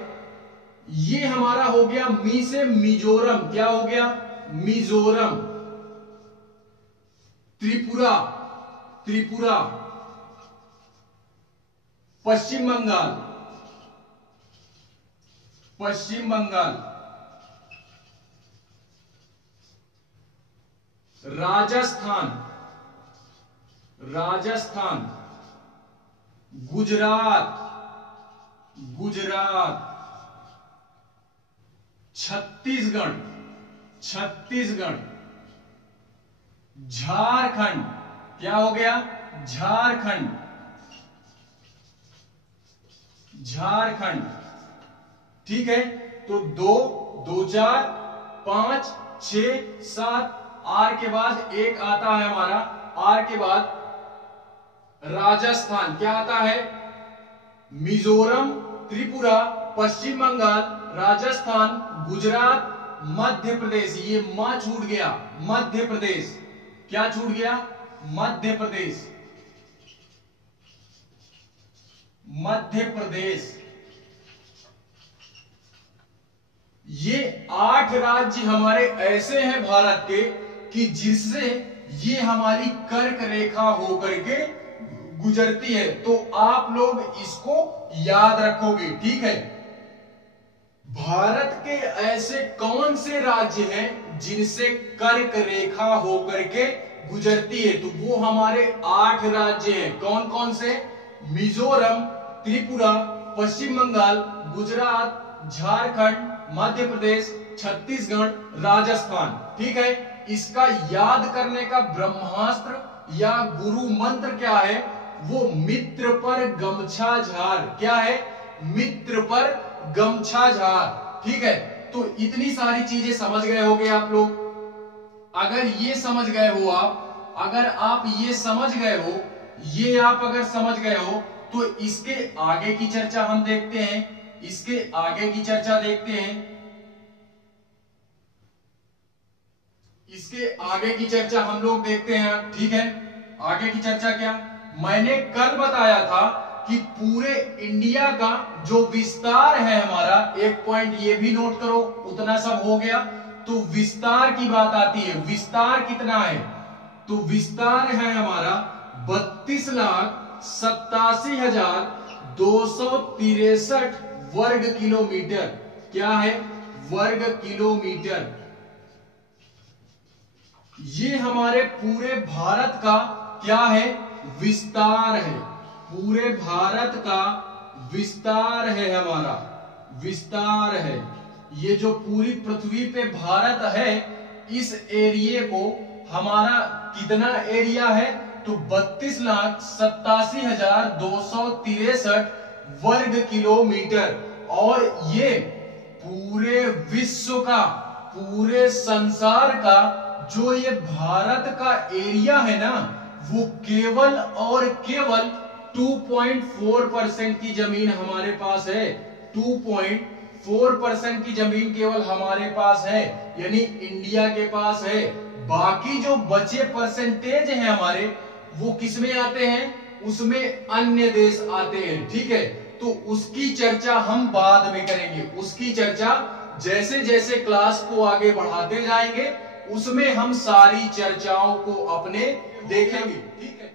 ये हमारा हो गया मी से मिजोरम। क्या हो गया? मिजोरम। त्रिपुरा, पश्चिम बंगाल, राजस्थान, गुजरात, छत्तीसगढ़, झारखंड। क्या हो गया? झारखंड, ठीक है। तो 2, 2, 4, 5, 6, 7, आर के बाद एक आता है हमारा, आर के बाद राजस्थान। क्या आता है? मिजोरम, त्रिपुरा, पश्चिम बंगाल, राजस्थान, गुजरात, मध्य प्रदेश। ये मां छूट गया, मध्य प्रदेश। क्या छूट गया? मध्य प्रदेश। ये 8 राज्य हमारे ऐसे हैं भारत के कि जिससे ये हमारी कर्क रेखा होकर के गुजरती है। तो आप लोग इसको याद रखोगे, ठीक है। भारत के ऐसे कौन से राज्य हैं जिनसे कर्क रेखा होकर के गुजरती है? तो वो हमारे 8 राज्य हैं। कौन कौन से? मिजोरम, त्रिपुरा, पश्चिम बंगाल, गुजरात, झारखंड, मध्य प्रदेश, छत्तीसगढ़, राजस्थान, ठीक है। इसका याद करने का ब्रह्मास्त्र या गुरु मंत्र क्या है? वो मित्र पर गमछा झार। क्या है? मित्र पर गमछा झार, ठीक है। तो इतनी सारी चीजें समझ गए होंगे आप लोग। अगर ये समझ गए हो आप, अगर आप ये समझ गए हो, ये आप अगर समझ गए हो, तो इसके आगे की चर्चा हम देखते हैं। इसके आगे की चर्चा देखते हैं। इसके आगे की चर्चा हम लोग देखते हैं, ठीक है। आगे की चर्चा क्या? मैंने कल बताया था कि पूरे इंडिया का जो विस्तार है हमारा, एक पॉइंट ये भी नोट करो, उतना सब हो गया। तो विस्तार की बात आती है। विस्तार कितना है? तो विस्तार है हमारा 32,87,263 वर्ग किलोमीटर। क्या है? वर्ग किलोमीटर। ये हमारे पूरे भारत का क्या है? विस्तार है। पूरे भारत का विस्तार है हमारा, विस्तार है। ये जो पूरी पृथ्वी पे भारत है, इस एरिया को हमारा कितना एरिया है? तो 32,87,263 वर्ग किलोमीटर। और ये पूरे विश्व का, पूरे संसार का जो ये भारत का एरिया है ना, वो केवल और केवल 2.4% की जमीन हमारे पास है। 2.4% की जमीन केवल हमारे पास है, यानी इंडिया के पास है। बाकी जो बचे परसेंटेज हैं हमारे, वो किसमें आते हैं? उसमें अन्य देश आते हैं, ठीक है। तो उसकी चर्चा हम बाद में करेंगे। उसकी चर्चा जैसे जैसे क्लास को आगे बढ़ाते जाएंगे, उसमें हम सारी चर्चाओं को अपने देखेंगे, ठीक है।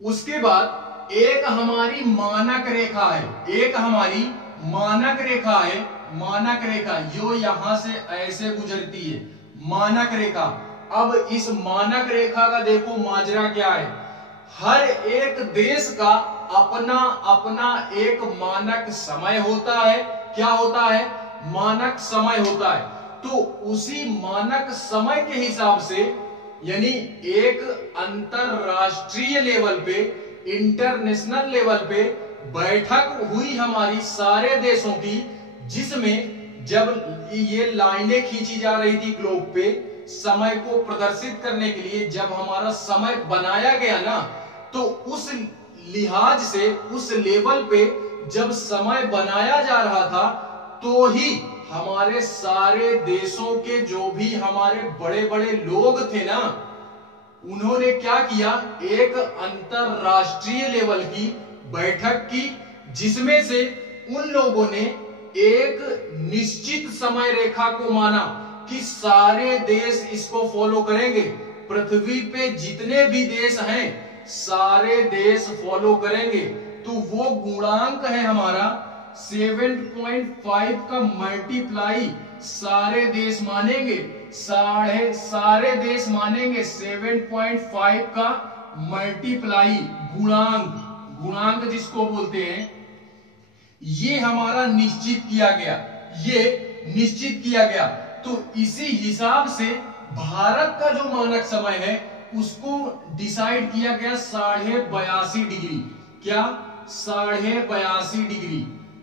उसके बाद एक हमारी मानक रेखा है, एक हमारी मानक रेखा है, मानक रेखा जो यहां से ऐसे गुजरती है, मानक रेखा। अब इस मानक रेखा का देखो माजरा क्या है। हर एक देश का अपना अपना एक मानक समय होता है। क्या होता है? मानक समय होता है। तो उसी मानक समय के हिसाब से, यानी एक अंतरराष्ट्रीय लेवल पे, इंटरनेशनल लेवल पे बैठक हुई हमारी सारे देशों की, जिसमें जब ये लाइनें खींची जा रही थी ग्लोब पे समय को प्रदर्शित करने के लिए, जब हमारा समय बनाया गया ना, तो उस लिहाज से, उस लेवल पे जब समय बनाया जा रहा था, तो ही हमारे सारे देशों के जो भी हमारे बड़े बड़े लोग थे ना, उन्होंने क्या किया, एक अंतरराष्ट्रीय लेवल की बैठक की, जिसमें से उन लोगों ने एक निश्चित समय रेखा को माना कि सारे देश इसको फॉलो करेंगे। पृथ्वी पे जितने भी देश हैं सारे देश फॉलो करेंगे। तो वो गुणांक है हमारा 7.5 का मल्टीप्लाई सारे देश मानेंगे, सारे देश मानेंगे 7.5 का मल्टीप्लाई गुणांक, गुणांक जिसको बोलते हैं, ये हमारा निश्चित किया गया, ये निश्चित किया गया। तो इसी हिसाब से भारत का जो मानक समय है उसको डिसाइड किया गया 82.5 डिग्री। क्या? 82.5 डिग्री,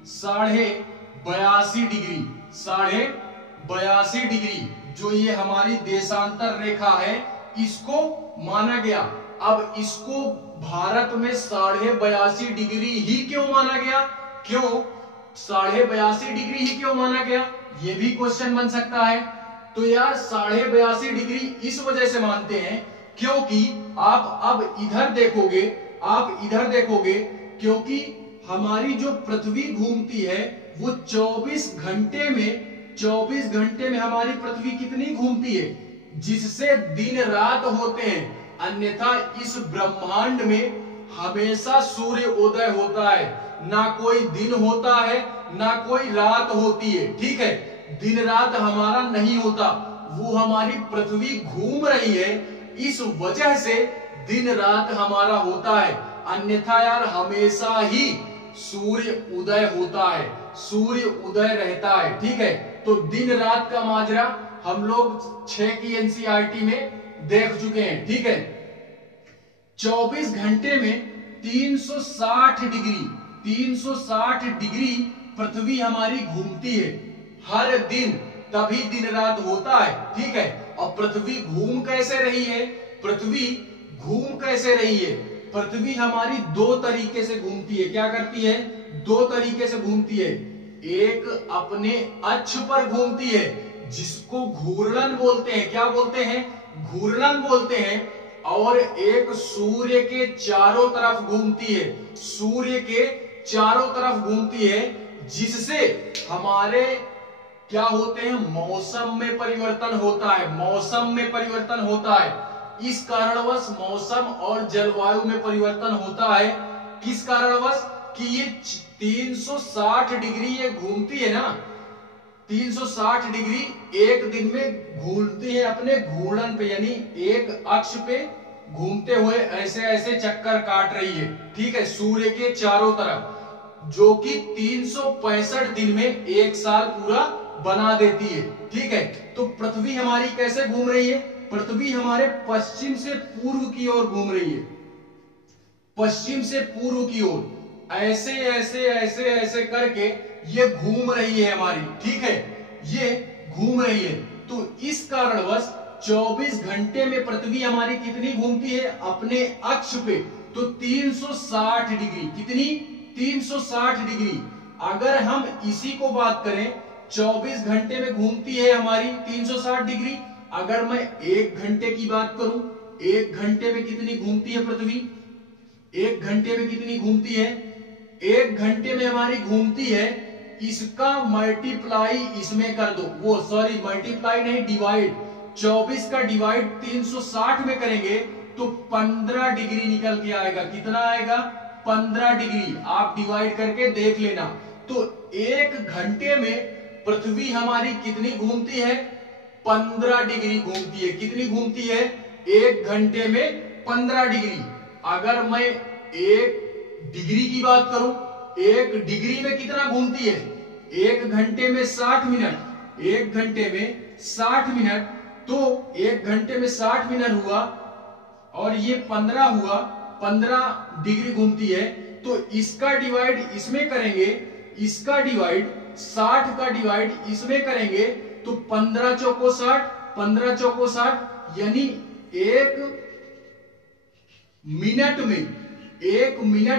82.5 डिग्री, 82.5 डिग्री जो ये हमारी देशांतर रेखा है, इसको माना गया। अब इसको भारत में 82.5 डिग्री ही क्यों माना गया? क्यों 82.5 डिग्री ही क्यों माना गया? ये भी क्वेश्चन बन सकता है। तो यार 82.5 डिग्री इस वजह से मानते हैं क्योंकि आप अब इधर देखोगे, आप इधर देखोगे, क्योंकि हमारी जो पृथ्वी घूमती है वो 24 घंटे में हमारी पृथ्वी कितनी घूमती है, जिससे दिन रात होते हैं। अन्यथा इस ब्रह्मांड में हमेशा सूर्य उदय होता है, ना कोई दिन होता है ना कोई रात होती है। ठीक है, दिन रात हमारा नहीं होता, वो हमारी पृथ्वी घूम रही है, इस वजह से दिन रात हमारा होता है। अन्यथा यार हमेशा ही सूर्य उदय होता है, सूर्य उदय रहता है। ठीक है, तो दिन रात का माजरा हम लोग 6 की एनसीईआरटी में देख चुके हैं। ठीक है, 24 घंटे में 360 डिग्री पृथ्वी हमारी घूमती है हर दिन, तभी दिन रात होता है। ठीक है, और पृथ्वी घूम कैसे रही है? पृथ्वी घूम कैसे रही है? पृथ्वी हमारी दो तरीके से घूमती है। क्या करती है? दो तरीके से घूमती है। एक अपने अक्ष पर घूमती है, जिसको घूर्णन बोलते हैं। क्या बोलते हैं? घूर्णन बोलते हैं। और एक सूर्य के चारों तरफ घूमती है, सूर्य के चारों तरफ घूमती है, जिससे हमारे क्या होते हैं, मौसम में परिवर्तन होता है, मौसम में परिवर्तन होता है। इस कारणवश मौसम और जलवायु में परिवर्तन होता है। किस कारणवश? कि ये 360 डिग्री ये घूमती है ना, 360 डिग्री एक दिन में घूमती है अपने घूर्णन पे, यानी एक अक्ष पे घूमते हुए ऐसे ऐसे चक्कर काट रही है। ठीक है, सूर्य के चारों तरफ, जो कि 365 दिन में एक साल पूरा बना देती है। ठीक है, तो पृथ्वी हमारी कैसे घूम रही है? पृथ्वी हमारे पश्चिम से पूर्व की ओर घूम रही है, पश्चिम से पूर्व की ओर ऐसे ऐसे ऐसे ऐसे करके ये घूम रही है हमारी। ठीक है, ये घूम रही है। तो इस कारणवश 24 घंटे में पृथ्वी हमारी कितनी घूमती है? अपने अक्ष पे। तो 360 डिग्री, कितनी? 360 डिग्री। अगर हम इसी को बात करें, 24 घंटे में घूमती है हमारी 360 डिग्री। अगर मैं 1 घंटे की बात करूं, 1 घंटे में कितनी घूमती है पृथ्वी? 1 घंटे में कितनी घूमती है? 1 घंटे में हमारी घूमती है, इसका मल्टीप्लाई इसमें कर दो, वो सॉरी मल्टीप्लाई नहीं, डिवाइड। 24 का डिवाइड 360 में करेंगे तो 15 डिग्री निकल के आएगा। कितना आएगा? 15 डिग्री। आप डिवाइड करके देख लेना। तो 1 घंटे में पृथ्वी हमारी कितनी घूमती है? 15 डिग्री घूमती है। कितनी घूमती है? 1 घंटे में 15 डिग्री। अगर मैं 1 डिग्री की बात करूं, 1 डिग्री में कितना घूमती है? 1 घंटे में 60 मिनट। 1 घंटे में 60 मिनट, तो 1 घंटे में 60 मिनट हुआ और ये 15 हुआ, 15 डिग्री घूमती है। तो इसका डिवाइड इसमें करेंगे, इसका डिवाइड 60 का डिवाइड इसमें करेंगे, तो 15 चौको 60, 15 चौको 60, यानी 1 मिनट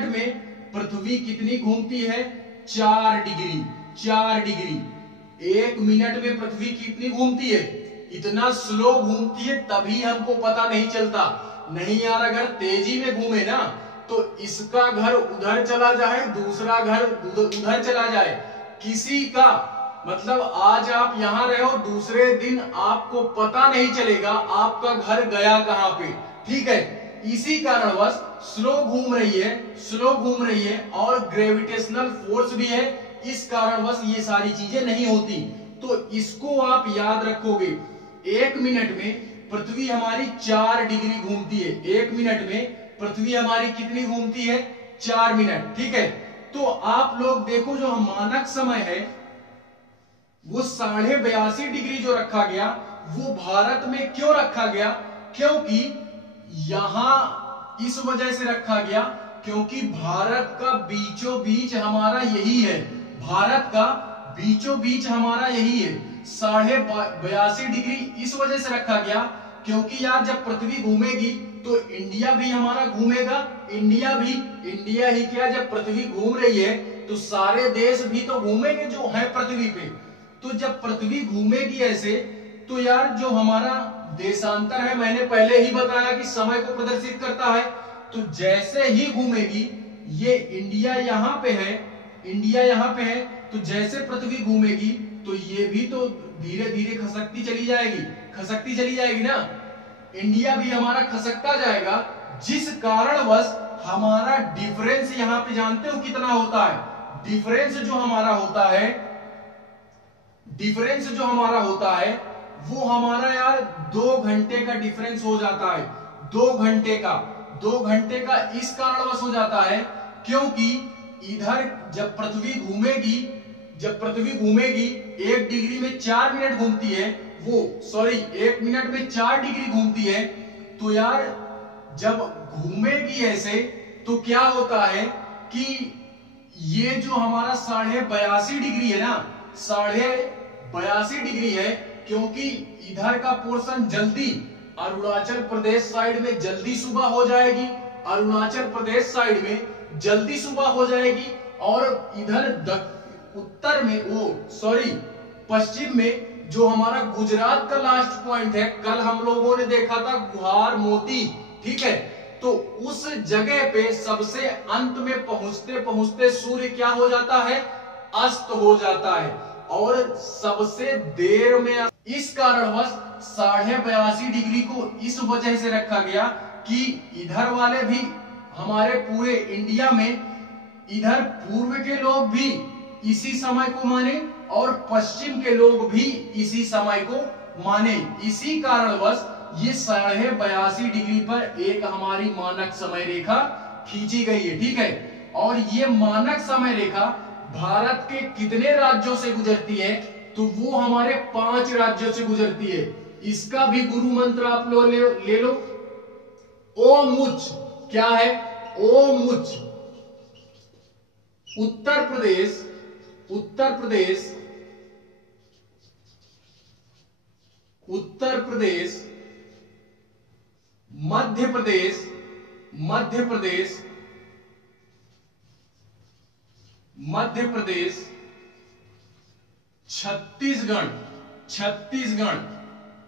में पृथ्वी कितनी घूमती है? 4 डिग्री। 4 डिग्री 1 मिनट में पृथ्वी कितनी घूमती है? इतना स्लो घूमती है, तभी हमको पता नहीं चलता। नहीं यार, अगर तेजी में घूमे ना तो इसका घर उधर चला जाए, दूसरा घर उधर चला जाए, किसी का मतलब आज आप यहां रहे हो, दूसरे दिन आपको पता नहीं चलेगा आपका घर गया कहां पे। ठीक है, इसी कारणवश स्लो घूम रही है और ग्रेविटेशनल फोर्स भी है, इस कारणवश ये सारी चीजें नहीं होती। तो इसको आप याद रखोगे। 1 मिनट में पृथ्वी हमारी 4 डिग्री घूमती है। 1 मिनट में पृथ्वी हमारी कितनी घूमती है? 4 मिनट। ठीक है, तो आप लोग देखो, जो मानक समय है वो 82.5 डिग्री जो रखा गया, वो भारत में क्यों रखा गया? क्योंकि यहां इस वजह से रखा गया क्योंकि भारत का बीचों बीच हमारा यही है। भारत का बीचों बीच हमारा यही है। 82.5 डिग्री इस वजह से रखा गया क्योंकि यार जब पृथ्वी घूमेगी तो इंडिया भी हमारा घूमेगा। इंडिया ही क्या, जब पृथ्वी घूम रही है तो सारे देश भी तो घूमेंगे जो है पृथ्वी पे। तो जब पृथ्वी घूमेगी ऐसे, तो यार जो हमारा देशांतर है, मैंने पहले ही बताया कि समय को प्रदर्शित करता है। तो जैसे ही घूमेगी, ये इंडिया यहां पे है, तो जैसे पृथ्वी घूमेगी तो ये भी तो धीरे धीरे खसकती चली जाएगी ना। इंडिया भी हमारा खसकता जाएगा, जिस कारणवश हमारा डिफरेंस यहां पे जानते हो कितना होता है? डिफरेंस जो हमारा होता है वो हमारा यार 2 घंटे का डिफरेंस हो जाता है। 2 घंटे का इस कारणवश हो जाता है क्योंकि इधर जब पृथ्वी घूमेगी 1 डिग्री में 4 मिनट घूमती है, 1 मिनट में 4 डिग्री घूमती है। तो यार जब घूमेगी ऐसे तो क्या होता है कि ये जो हमारा 82.5 डिग्री है ना, 82.5 डिग्री है क्योंकि इधर का पोर्शन जल्दी अरुणाचल प्रदेश साइड में जल्दी सुबह हो जाएगी, और इधर पश्चिम में जो हमारा गुजरात का लास्ट पॉइंट है, कल हम लोगों ने देखा था गुहार मोती। ठीक है, तो उस जगह पे सबसे अंत में पहुंचते पहुंचते सूर्य क्या हो जाता है? अस्त हो जाता है, और सबसे देर में। इस कारणवश 82.5 डिग्री को इस वजह से रखा गया कि इधर वाले भी हमारे पूरे इंडिया में, इधर पूर्व के लोग भी इसी समय को माने और पश्चिम के लोग भी इसी समय को माने। इसी कारणवश ये 82.5 डिग्री पर एक हमारी मानक समय रेखा खींची गई है। ठीक है, और ये मानक समय रेखा भारत के कितने राज्यों से गुजरती है? तो वो हमारे 5 राज्यों से गुजरती है। इसका भी गुरु मंत्र आप लोग ले लो, ओम उच्च। क्या है? ओम उच्च। उत्तर प्रदेश, मध्य प्रदेश,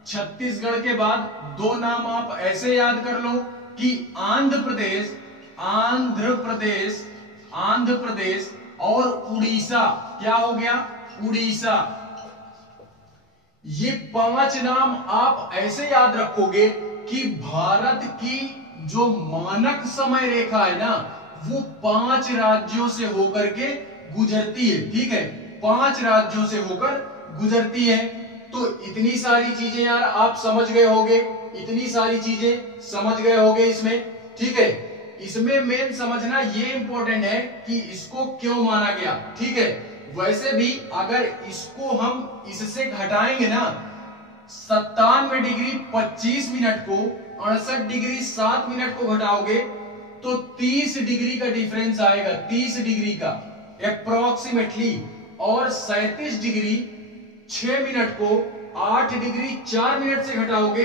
छत्तीसगढ़ के बाद 2 नाम आप ऐसे याद कर लो कि आंध्र प्रदेश और उड़ीसा। क्या हो गया? उड़ीसा। ये 5 नाम आप ऐसे याद रखोगे कि भारत की जो मानक समय रेखा है ना, वो 5 राज्यों से होकर के गुजरती है। ठीक है, 5 राज्यों से होकर गुजरती है। तो इतनी सारी चीजें यार आप समझ गए होगे, इतनी सारी चीजें समझ गए होगे इसमें, ठीक है। इसमें मेन समझना ये इंपॉर्टेंट है कि इसको क्यों माना गया, ठीक है। वैसे भी अगर इसको हम इससे घटाएंगे ना, 97 डिग्री 25 मिनट को 68 डिग्री 7 मिनट को घटाओगे तो 30 डिग्री का डिफरेंस आएगा, 30 डिग्री का अप्रोक्सीमेटली। और 37 डिग्री 6 मिनट को 8 डिग्री 4 मिनट से घटाओगे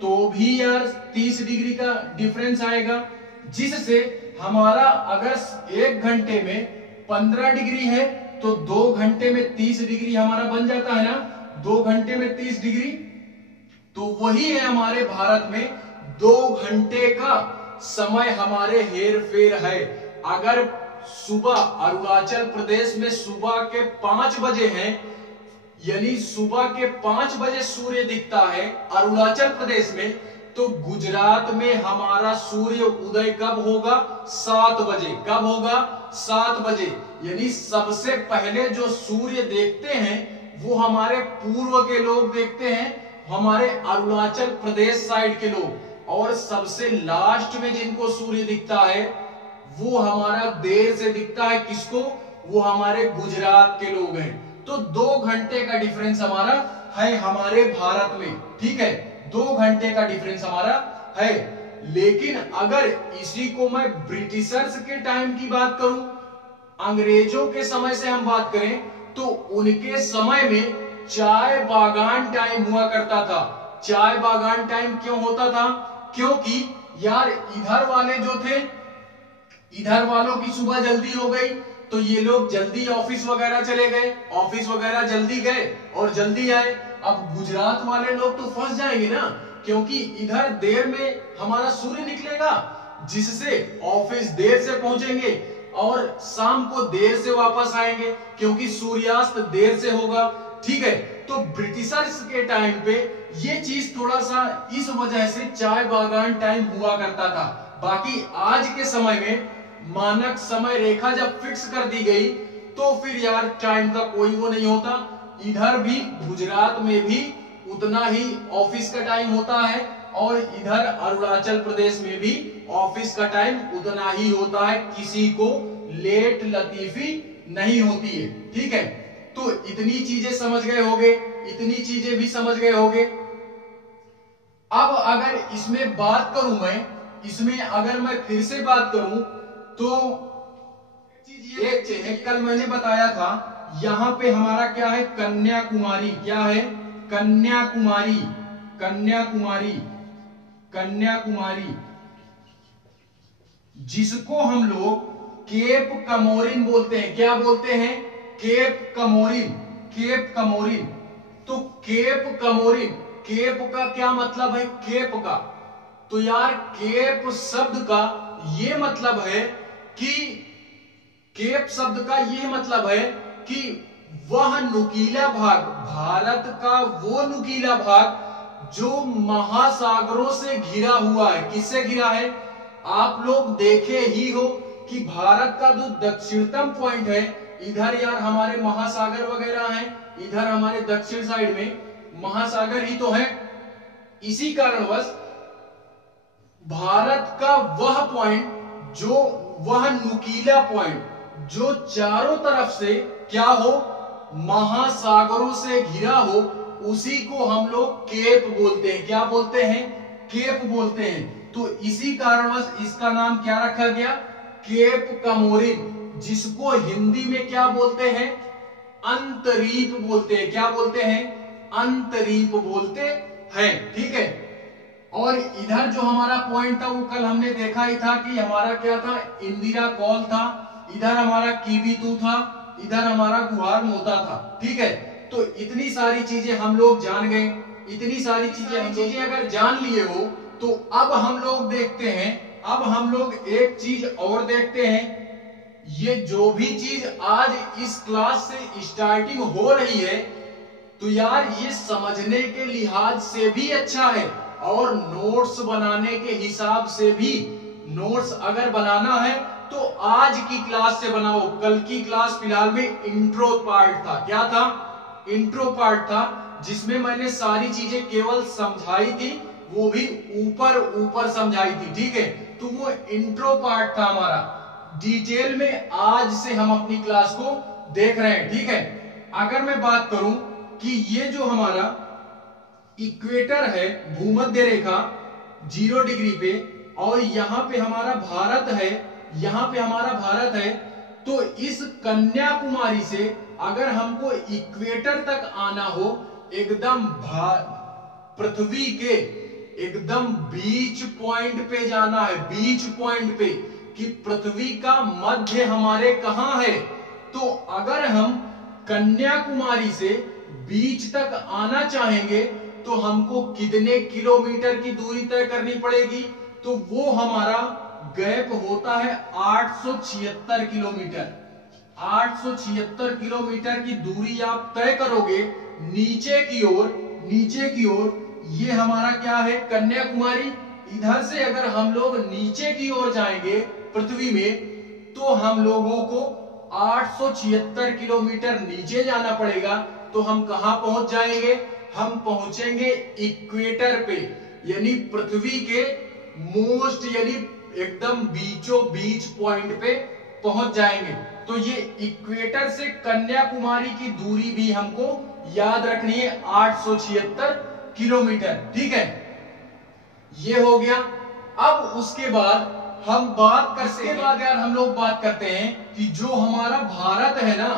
तो भी यार 30 डिग्री का डिफरेंस आएगा, जिससे हमारा अगर 1 घंटे में 15 डिग्री है तो 2 घंटे में 30 डिग्री हमारा बन जाता है ना, 2 घंटे में 30 डिग्री। तो वही है हमारे भारत में 2 घंटे का समय हमारे हेर फेर है। अगर सुबह अरुणाचल प्रदेश में सुबह के 5 बजे हैं, यानी सुबह के 5 बजे सूर्य दिखता है अरुणाचल प्रदेश में, तो गुजरात में हमारा सूर्य उदय कब होगा? 7 बजे। कब होगा? 7 बजे। यानी सबसे पहले जो सूर्य देखते हैं वो हमारे पूर्व के लोग देखते हैं, हमारे अरुणाचल प्रदेश साइड के लोग। और सबसे लास्ट में जिनको सूर्य दिखता है वो हमारा देर से दिखता है, किसको? वो हमारे गुजरात के लोग हैं। तो 2 घंटे का डिफरेंस हमारा है हमारे भारत में, ठीक है। 2 घंटे का डिफरेंस हमारा है। लेकिन अगर इसी को मैं ब्रिटिशर्स के टाइम की बात करूं, अंग्रेजों के समय से हम बात करें, तो उनके समय में चाय बागान टाइम हुआ करता था। चाय बागान टाइम क्यों होता था? क्योंकि यार इधर वाले जो थे, इधर वालों की सुबह जल्दी हो गई तो ये लोग जल्दी ऑफिस वगैरह चले गए, ऑफिस वगैरह जल्दी गए और जल्दी आए। अब गुजरात वाले लोग तो फंस जाएंगे ना, क्योंकि इधर देर में हमारा सूर्य निकलेगा, जिससे ऑफिस देर से पहुंचेंगे और शाम को देर से वापस आएंगे, क्योंकि सूर्यास्त देर से होगा, ठीक है। तो ब्रिटिशर्स के टाइम पे ये चीज थोड़ा सा इस वजह से चाय बागान टाइम हुआ करता था। बाकी आज के समय में मानक समय रेखा जब फिक्स कर दी गई तो फिर यार टाइम का कोई वो नहीं होता। इधर भी गुजरात में भी उतना ही ऑफिस का टाइम होता है और इधर अरुणाचल प्रदेश में भी ऑफिस का टाइम उतना ही होता है, किसी को लेट लतीफी नहीं होती है, ठीक है। तो इतनी चीजें समझ गए होगे, इतनी चीजें भी समझ गए होगे। अब अगर इसमें बात करूं मैं, इसमें अगर मैं फिर से बात करूं तो एक चीज है, कल मैंने बताया था यहां पे हमारा क्या है? कन्याकुमारी। क्या है? कन्याकुमारी। कन्याकुमारी, कन्याकुमारी, जिसको हम लोग केप कमोरिन बोलते हैं। क्या बोलते हैं? केप कमोरिन। केप कमोरिन। तो केप कमोरिन, केप का क्या मतलब है? केप का, तो यार केप शब्द का ये मतलब है कि, केप शब्द का ये मतलब है कि वह नुकीला भाग, भारत का वो नुकीला भाग जो महासागरों से घिरा हुआ है। किससे घिरा है? आप लोग देखे ही हो कि भारत का जो दक्षिणतम पॉइंट है, इधर यार हमारे महासागर वगैरह हैं, इधर हमारे दक्षिण साइड में महासागर ही तो है। इसी कारणवश भारत का वह पॉइंट, जो वह नुकीला पॉइंट जो चारों तरफ से क्या हो? महासागरों से घिरा हो, उसी को हम लोग केप बोलते हैं। क्या बोलते हैं? केप बोलते हैं। तो इसी कारणवश इसका नाम क्या रखा गया? केप कमोरिन, जिसको हिंदी में क्या बोलते हैं? अंतरीप बोलते हैं। क्या बोलते हैं? अंतरीप बोलते हैं, ठीक है। और इधर जो हमारा पॉइंट था वो कल हमने देखा ही था कि हमारा क्या था? इंदिरा कॉल था, इधर हमारा कीबीतू था, इधर हमारा गुहार मोता था, ठीक है। तो इतनी सारी चीजें हम लोग जान गए, इतनी सारी चीजें अगर जान लिए हो तो अब हम लोग देखते हैं, अब हम लोग एक चीज और देखते हैं। ये जो भी चीज आज इस क्लास से स्टार्टिंग हो रही है, तो यार ये समझने के लिहाज से भी अच्छा है और नोट्स बनाने के हिसाब से भी, नोट्स अगर बनाना है तो आज की क्लास से बनाओ। कल की क्लास फिलहाल में इंट्रो पार्ट था। क्या था? इंट्रो पार्ट था, जिसमें मैंने सारी चीजें केवल समझाई थी, वो भी ऊपर ऊपर समझाई थी। ठीक है, तो वो इंट्रो पार्ट था हमारा। डिटेल में आज से हम अपनी क्लास को देख रहे हैं। ठीक है, अगर मैं बात करूं कि ये जो हमारा इक्वेटर है, भूमध्य रेखा 0 डिग्री पे, और यहां पे हमारा भारत है, यहां पे हमारा भारत है, तो इस कन्याकुमारी से अगर हमको इक्वेटर तक आना हो, एकदम पृथ्वी के एकदम बीच पॉइंट पे जाना है, बीच पॉइंट पे, कि पृथ्वी का मध्य हमारे कहां है। तो अगर हम कन्याकुमारी से बीच तक आना चाहेंगे तो हमको कितने किलोमीटर की दूरी तय करनी पड़ेगी? तो वो हमारा गैप होता है 876 किलोमीटर। 876 किलोमीटर की दूरी आप तय करोगे नीचे की ओर। नीचे की ओर ये हमारा क्या है? कन्याकुमारी। इधर से अगर हम लोग नीचे की ओर जाएंगे पृथ्वी में, तो हम लोगों को 876 किलोमीटर नीचे जाना पड़ेगा। तो हम कहां पहुंच जाएंगे? हम पहुंचेंगे इक्वेटर पे, यानी पृथ्वी के मोस्ट, यानी एकदम बीचों बीच पॉइंट पे पहुंच जाएंगे। तो ये इक्वेटर से कन्याकुमारी की दूरी भी हमको याद रखनी है, 876 किलोमीटर। ठीक है, ये हो गया। अब उसके बाद हम बात करते हैं, बाद यार हम लोग बात करते हैं कि जो हमारा भारत है ना,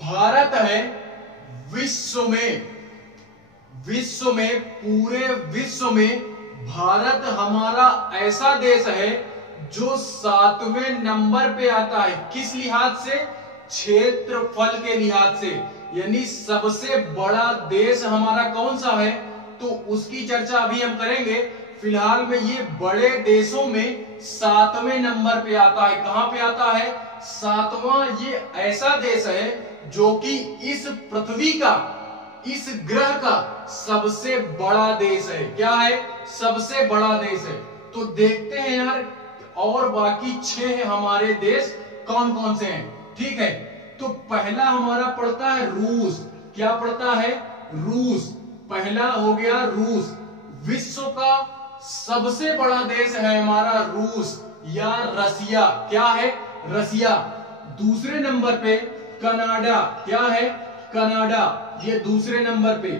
भारत है विश्व में पूरे विश्व में भारत हमारा ऐसा देश है जो 7वें नंबर पे आता है। किस लिहाज से? क्षेत्रफल के लिहाज से। यानी सबसे बड़ा देश हमारा कौन सा है, तो उसकी चर्चा अभी हम करेंगे। फिलहाल में ये बड़े देशों में 7वें नंबर पे आता है। कहां पे आता है? 7वां। ये ऐसा देश है जो कि इस पृथ्वी का, इस ग्रह का सबसे बड़ा देश है। क्या है? सबसे बड़ा देश है। तो देखते हैं यार, और बाकी 6 हमारे देश कौन कौन से हैं। ठीक है, तो पहला हमारा पड़ता है रूस। क्या पड़ता है? रूस। पहला हो गया रूस। विश्व का सबसे बड़ा देश है हमारा रूस या रसिया। क्या है? रसिया। दूसरे नंबर पे कनाडा। क्या है? कनाडा, ये दूसरे नंबर पे।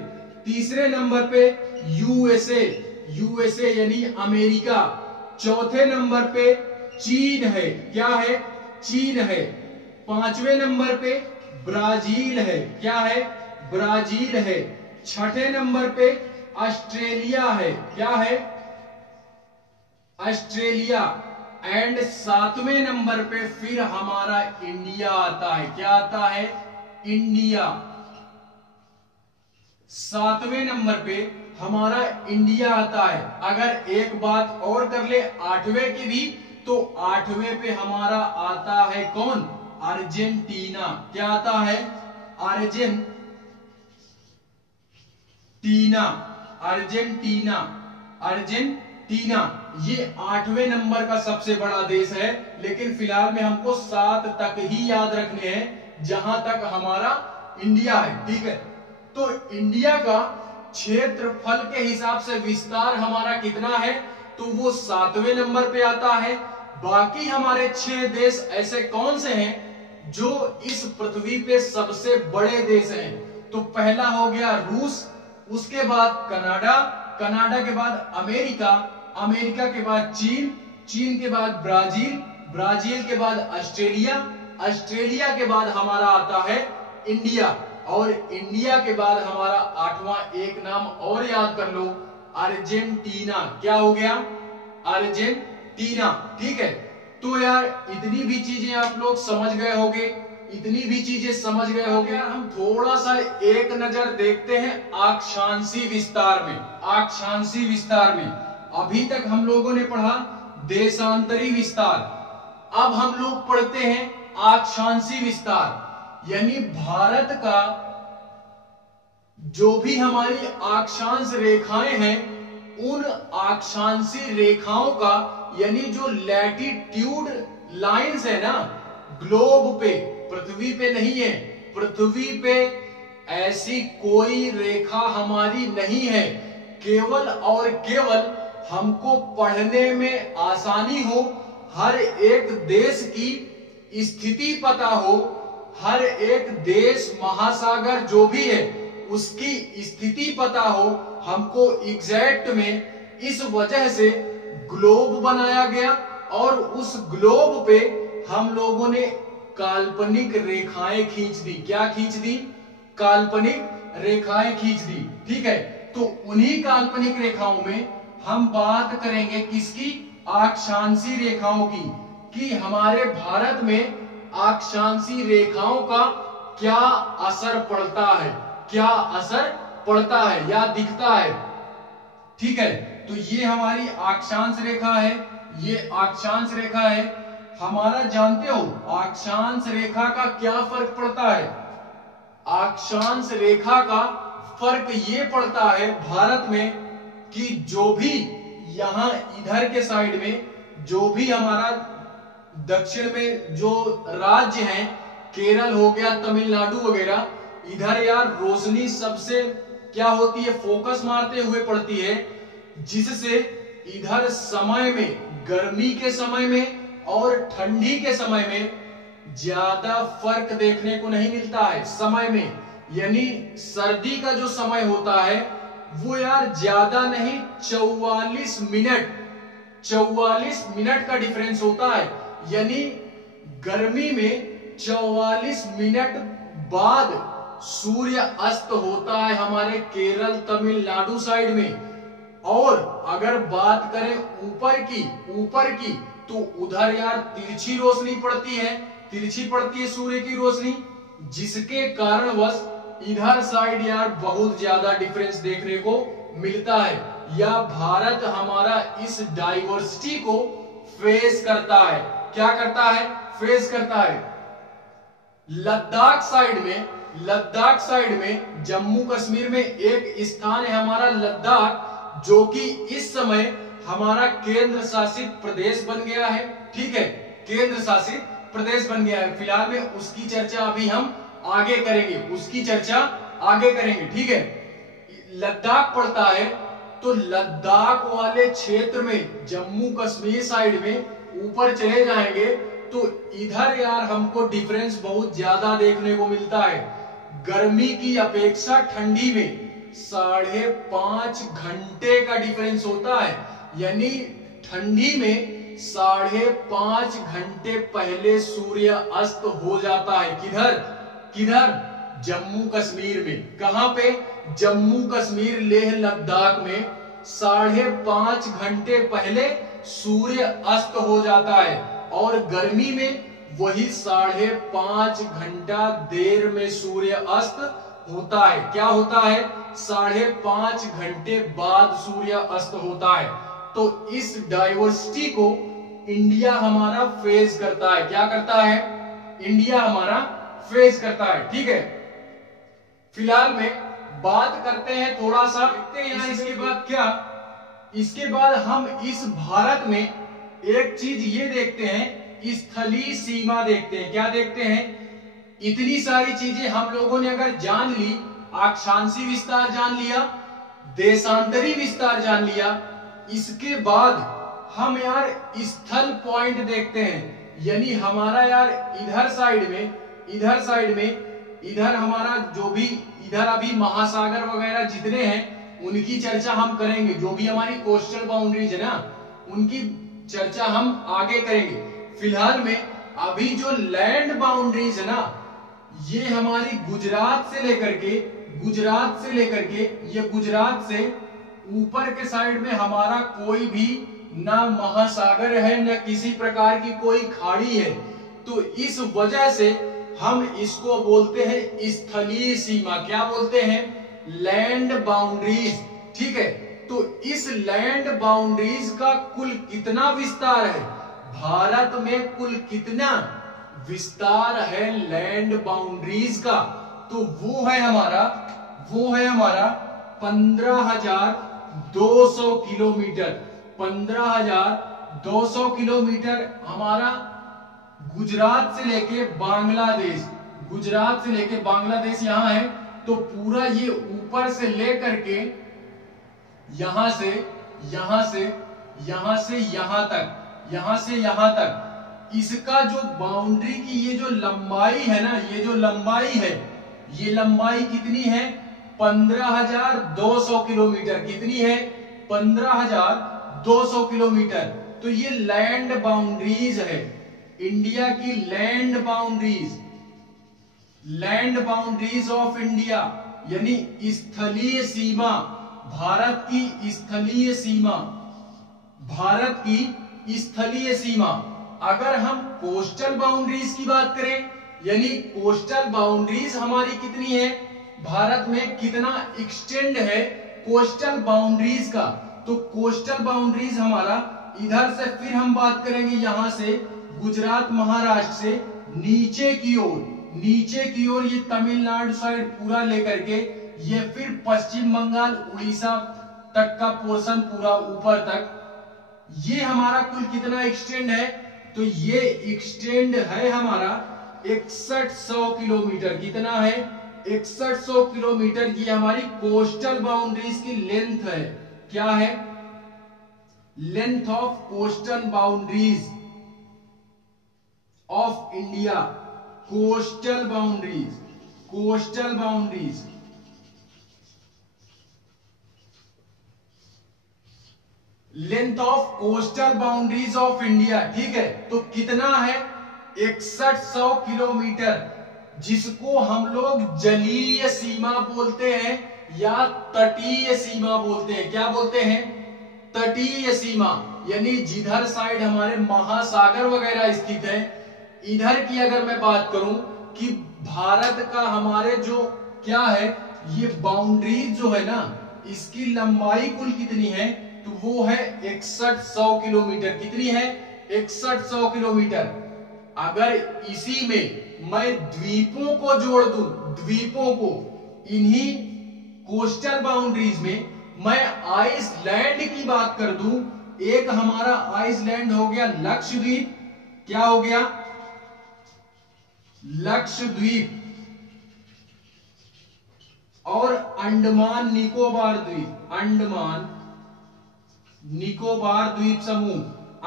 तीसरे नंबर पे यूएसए, यूएसए यानी अमेरिका। चौथे नंबर पे चीन है। क्या है? चीन है। 5वें नंबर पे ब्राजील है। क्या है? ब्राजील है। 6ठे नंबर पे ऑस्ट्रेलिया है। क्या है? ऑस्ट्रेलिया। एंड 7वें नंबर पे फिर हमारा इंडिया आता है। क्या आता है? इंडिया। 7वें नंबर पे हमारा इंडिया आता है। अगर एक बात और कर ले 8वें की भी, तो 8वें पे हमारा आता है कौन? अर्जेंटीना। क्या आता है? अर्जेंटीना। अर्जेंटीना। अर्जेंटीना ये 8वें नंबर का सबसे बड़ा देश है। लेकिन फिलहाल में हमको 7 तक ही याद रखने हैं, जहां तक हमारा इंडिया है। ठीक है, तो इंडिया का क्षेत्रफल के हिसाब से विस्तार हमारा कितना है, तो वो 7वें नंबर पे आता है। बाकी हमारे 6 देश ऐसे कौन से हैं जो इस पृथ्वी पे सबसे बड़े देश हैं? तो पहला हो गया रूस, उसके बाद कनाडा, कनाडा के बाद अमेरिका, अमेरिका के बाद चीन, चीन के बाद ब्राजील, ब्राजील के बाद ऑस्ट्रेलिया, ऑस्ट्रेलिया के बाद हमारा आता है इंडिया, और इंडिया के बाद हमारा 8वां एक नाम और याद कर लो, अर्जेंटीना। क्या हो गया? अर्जेंटीना। ठीक है, तो यार इतनी भी चीजें आप लोग समझ गए होंगे, इतनी भी चीजें समझ गए होंगे। हम थोड़ा सा एक नजर देखते हैं अक्षांशी विस्तार में। अक्षांशी विस्तार में अभी तक हम लोगों ने पढ़ा देशांतरी विस्तार, अब हम लोग पढ़ते हैं अक्षांशी विस्तार। यानी भारत का जो भी हमारी अक्षांश रेखाएं हैं, उन अक्षांशी रेखाओं का, यानी जो लैटिट्यूड लाइंस है ना, ग्लोब पे, पृथ्वी पे नहीं है, पृथ्वी पे ऐसी कोई रेखा हमारी नहीं है। केवल और केवल हमको पढ़ने में आसानी हो, हर एक देश की स्थिति पता हो, हर एक देश महासागर जो भी है उसकी स्थिति पता हो हमको एग्जैक्ट में, इस वजह से ग्लोब बनाया गया और उस ग्लोब पे हम लोगों ने काल्पनिक रेखाएं खींच दी। क्या खींच दी? काल्पनिक रेखाएं खींच दी। ठीक है, तो उन्हीं काल्पनिक रेखाओं में हम बात करेंगे किसकी? अक्षांशीय रेखाओं की, कि हमारे भारत में अक्षांशीय रेखाओं का क्या असर पड़ता है, क्या असर पड़ता है या दिखता है। ठीक है, तो ये हमारी अक्षांश रेखा है, ये अक्षांश रेखा है हमारा। जानते हो अक्षांश रेखा का क्या फर्क पड़ता है? अक्षांश रेखा का फर्क ये पड़ता है भारत में कि जो भी यहां इधर के साइड में, जो भी हमारा दक्षिण में जो राज्य हैं, केरल हो गया, तमिलनाडु वगैरह, इधर यार रोशनी सबसे क्या होती है? फोकस मारते हुए पड़ती है, जिससे इधर समय में, गर्मी के समय में और ठंडी के समय में ज्यादा फर्क देखने को नहीं मिलता है समय में। यानी सर्दी का जो समय होता है वो यार ज्यादा नहीं, 44 मिनट का डिफरेंस होता है। यानी गर्मी में 44 मिनट बाद सूर्य अस्त होता है हमारे केरल तमिलनाडु साइड में। और अगर बात करें ऊपर की तो उधर यार तिरछी रोशनी पड़ती है, तिरछी पड़ती है सूर्य की रोशनी, जिसके कारणवश इधर साइड यार बहुत ज्यादा डिफरेंस देखने को मिलता है। या भारत हमारा इस डाइवर्सिटी को फेस करता है। क्या करता है? फेस करता है। लद्दाख साइड में जम्मू कश्मीर में एक स्थान है हमारा लद्दाख, जो कि इस समय हमारा केंद्र शासित प्रदेश बन गया है। ठीक है, केंद्र शासित प्रदेश बन गया है। फिलहाल में उसकी चर्चा अभी हम आगे करेंगे, उसकी चर्चा आगे करेंगे। ठीक है, लद्दाख पड़ता है, तो लद्दाख वाले क्षेत्र में, जम्मू कश्मीर साइड में ऊपर चले जाएंगे तो इधर यार हमको डिफरेंस बहुत ज्यादा देखने को मिलता है। गर्मी की अपेक्षा ठंडी में 5.5 घंटे का डिफरेंस होता है। यानी ठंडी में 5.5 घंटे पहले सूर्य अस्त हो जाता है। किधर? जम्मू कश्मीर में। कहां पे? जम्मू कश्मीर, लेह लद्दाख में 5.5 घंटे पहले सूर्य अस्त हो जाता है। और गर्मी में वही 5.5 घंटा देर में सूर्य अस्त होता है। क्या होता है? 5.5 घंटे बाद सूर्य अस्त होता है। तो इस डाइवर्सिटी को इंडिया हमारा फेस करता है। क्या करता है? इंडिया हमारा फेस करता है। ठीक है, फिलहाल में बात करते हैं थोड़ा सा, देखते हैं यहाँ इसके बाद क्या। इसके बाद हम इस भारत में एक चीज ये देखते हैं, स्थलीय सीमा देखते हैं। क्या देखते हैं? इतनी सारी चीजें हम लोगों ने अगर जान ली, अक्षांशीय विस्तार जान लिया, देशांतरी विस्तार जान लिया, इसके बाद हम यार स्थल पॉइंट देखते हैं। यानी हमारा यार इधर साइड में इधर हमारा जो भी इधर अभी महासागर वगैरह जितने हैं उनकी चर्चा हम करेंगे। जो भी हमारी कोस्टल बाउंड्रीज है ना, उनकी चर्चा हम आगे करेंगे। फिलहाल में अभी जो लैंड बाउंड्रीज है ना, ये हमारी गुजरात से लेकर के ये गुजरात से ऊपर के साइड में हमारा कोई भी ना महासागर है, न किसी प्रकार की कोई खाड़ी है। तो इस वजह से हम इसको बोलते हैं स्थलीय सीमा। क्या बोलते हैं? Land boundaries. ठीक है, तो इस लैंड बाउंड्रीज का कुल कितना विस्तार है? भारत में कुल कितना विस्तार है लैंड बाउंड्रीज का? तो वो है हमारा 15,200 किलोमीटर। 15,200 किलोमीटर हमारा गुजरात से लेके बांग्लादेश, गुजरात से लेके बांग्लादेश यहां है, तो पूरा ये ऊपर से लेकर के यहां से यहां से यहां से यहां तक, यहां से यहां तक, इसका जो बाउंड्री की ये जो लंबाई है ना, ये जो लंबाई है, ये लंबाई कितनी है? 15,200 किलोमीटर। कितनी है? 15,200 किलोमीटर। तो ये लैंड बाउंड्रीज है, इंडिया की land boundaries, land boundaries of India, यानी स्थलीय सीमा, भारत की स्थलीय सीमा, भारत की स्थलीय सीमा। अगर हम कोस्टल बाउंड्रीज की बात करें, यानी कोस्टल बाउंड्रीज हमारी कितनी है, भारत में कितना एक्सटेंड है कोस्टल बाउंड्रीज का, तो कोस्टल बाउंड्रीज हमारा इधर से, फिर हम बात करेंगे यहां से गुजरात महाराष्ट्र से नीचे की ओर, नीचे की ओर ये तमिलनाडु साइड पूरा लेकर के ये फिर पश्चिम बंगाल उड़ीसा तक का पोर्शन पूरा ऊपर तक, ये हमारा कुल कितना एक्सटेंड है, तो ये एक्सटेंड है हमारा 6100 किलोमीटर। कितना है? 6100 किलोमीटर। ये हमारी कोस्टल बाउंड्रीज की लेंथ है। क्या है? Length of coastal boundaries of India, coastal boundaries, coastal boundaries. Length of coastal boundaries of India, ठीक है। तो कितना है? 6100 किलोमीटर, जिसको हम लोग जलीय सीमा बोलते हैं या तटीय सीमा बोलते हैं। क्या बोलते हैं? तटीय सीमा, यानी जिधर साइड हमारे महासागर वगैरह स्थित है, इधर की अगर मैं बात करूं कि भारत का हमारे जो क्या है, ये बाउंड्रीज जो है ना, इसकी लंबाई कुल कितनी है, तो वो है 6100 किलोमीटर। कितनी है? 6100 किलोमीटर। अगर इसी में मैं द्वीपों को जोड़ दूं, द्वीपों को इन्हीं कोस्टल बाउंड्रीज में मैं आइसलैंड की बात कर दूं, एक हमारा आइसलैंड हो गया लक्षद्वीप। क्या हो गया? लक्षद्वीप। और अंडमान निकोबार द्वीप, अंडमान निकोबार द्वीप समूह,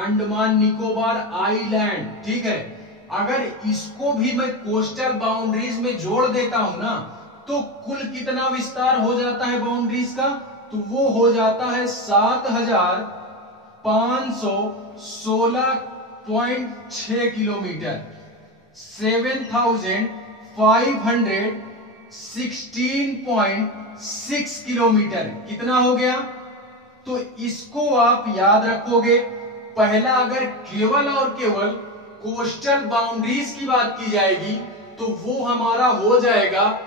अंडमान निकोबार आइलैंड, ठीक है। अगर इसको भी मैं कोस्टल बाउंड्रीज में जोड़ देता हूं ना, तो कुल कितना विस्तार हो जाता है बाउंड्रीज का, तो वो हो जाता है 7516.6 किलोमीटर, 7516.6 किलोमीटर। कितना हो गया? तो इसको आप याद रखोगे। पहला, अगर केवल और केवल कोस्टल बाउंड्रीज की बात की जाएगी तो वो हमारा हो जाएगा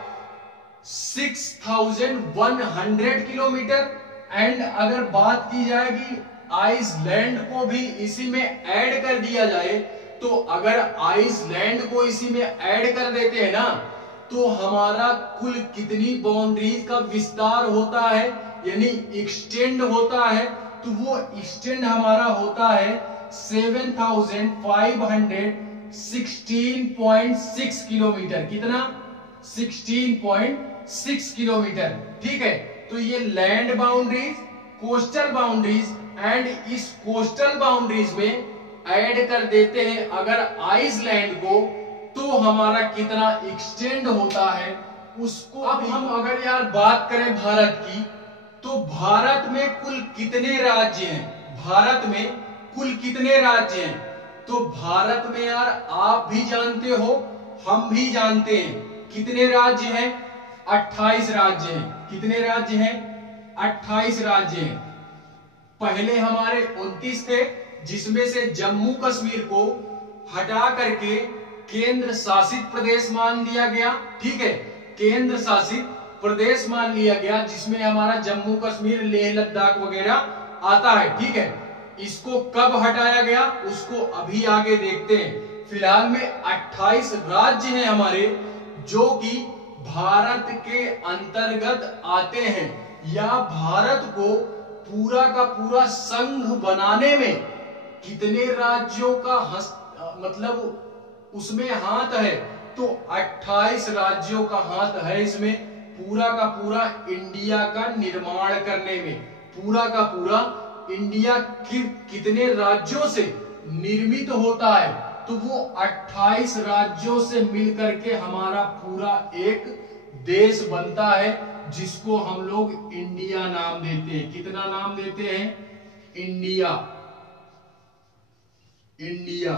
6100 किलोमीटर। एंड अगर बात की जाएगी आइसलैंड को भी इसी में ऐड कर दिया जाए, तो अगर आइसलैंड को इसी में ऐड कर देते हैं ना, तो हमारा कुल कितनी बाउंड्रीज का विस्तार होता है, यानी एक्सटेंड होता है, तो वो एक्सटेंड हमारा होता है 7516.6 किलोमीटर। कितना? 16.6 किलोमीटर, ठीक है। तो ये land boundaries, coastal boundaries, and इस कोस्टल बाउंड्रीज में ऐड कर देते हैं अगर आइसलैंड को, तो हमारा कितना एक्सटेंड होता है उसको। अब हम अगर यार बात करें भारत की, तो भारत में कुल कितने राज्य हैं? भारत में कुल कितने राज्य हैं? तो भारत में यार आप भी जानते हो, हम भी जानते हैं, कितने राज्य हैं? 28 राज्य हैं। कितने राज्य हैं? 28 राज्य हैं। पहले हमारे 29 थे, जिसमें से जम्मू कश्मीर को हटा करके केंद्र शासित प्रदेश मान लिया गया, ठीक है। केंद्र शासित प्रदेश मान लिया गया, जिसमें हमारा जम्मू कश्मीर, लेह लद्दाख वगैरह आता है, ठीक है। इसको कब हटाया गया उसको अभी आगे देखते हैं। फिलहाल में 28 राज्य हैं हमारे जो कि भारत के अंतर्गत आते हैं, या भारत को पूरा का पूरा संघ बनाने में कितने राज्यों का मतलब उसमें हाथ है, तो 28 राज्यों का हाथ है इसमें, पूरा का पूरा इंडिया का निर्माण करने में। पूरा का पूरा इंडिया कितने राज्यों से निर्मित होता है, तो वो 28 राज्यों से मिलकर के हमारा पूरा एक देश बनता है, जिसको हम लोग इंडिया नाम देते हैं। कितना नाम देते हैं? इंडिया। इंडिया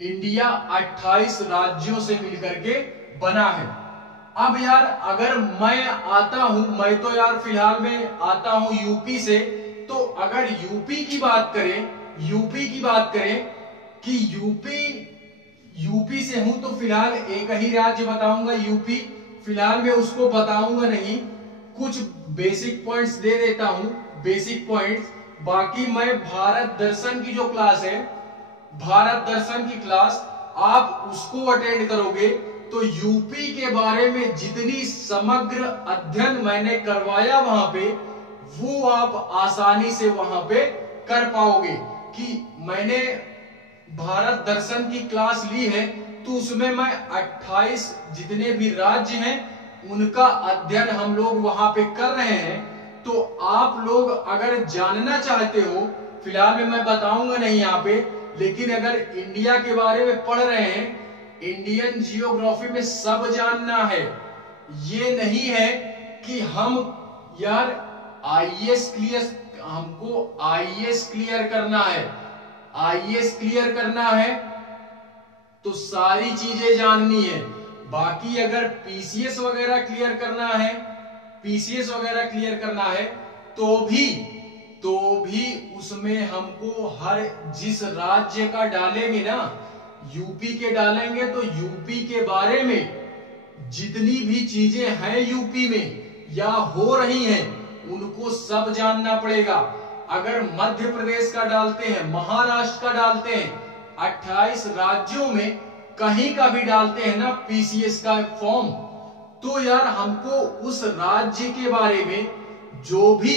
इंडिया 28 राज्यों से मिलकर के बना है। अब यार अगर मैं आता हूं, मैं तो यार फिलहाल में आता हूं यूपी से, तो अगर यूपी की बात करें कि यूपी से हूं, तो फिलहाल एक ही राज्य बताऊंगा यूपी। फिलहाल मैं उसको बताऊंगा नहीं, कुछ बेसिक पॉइंट्स दे देता हूं, बेसिक पॉइंट्स। बाकी मैं भारत दर्शन की जो क्लास है, भारत दर्शन की क्लास आप उसको अटेंड करोगे तो यूपी के बारे में जितनी समग्र अध्ययन मैंने करवाया वहां पे, वो आप आसानी से वहां पे कर पाओगे। कि मैंने भारत दर्शन की क्लास ली है, तो उसमें मैं 28 जितने भी राज्य हैं उनका अध्ययन हम लोग वहां पे कर रहे हैं। तो आप लोग अगर जानना चाहते हो, फिलहाल में मैं बताऊंगा नहीं यहाँ पे, लेकिन अगर इंडिया के बारे में पढ़ रहे हैं, इंडियन जियोग्राफी में सब जानना है। ये नहीं है कि हम यार आईएएस क्लियर, हमको आईएएस क्लियर करना है, आईएएस क्लियर करना है तो सारी चीजें जाननी है। बाकी अगर पीसीएस वगैरह क्लियर करना है, पीसीएस वगैरह क्लियर करना है, तो भी उसमें हमको हर जिस राज्य का डालेंगे ना, यूपी के डालेंगे, तो यूपी के बारे में जितनी भी चीजें हैं यूपी में या हो रही हैं, उनको सब जानना पड़ेगा। अगर मध्य प्रदेश का डालते हैं, महाराष्ट्र का डालते हैं, 28 राज्यों में कहीं का भी डालते हैं ना पीसीएस का फॉर्म, तो यार हमको उस राज्य के बारे में जो भी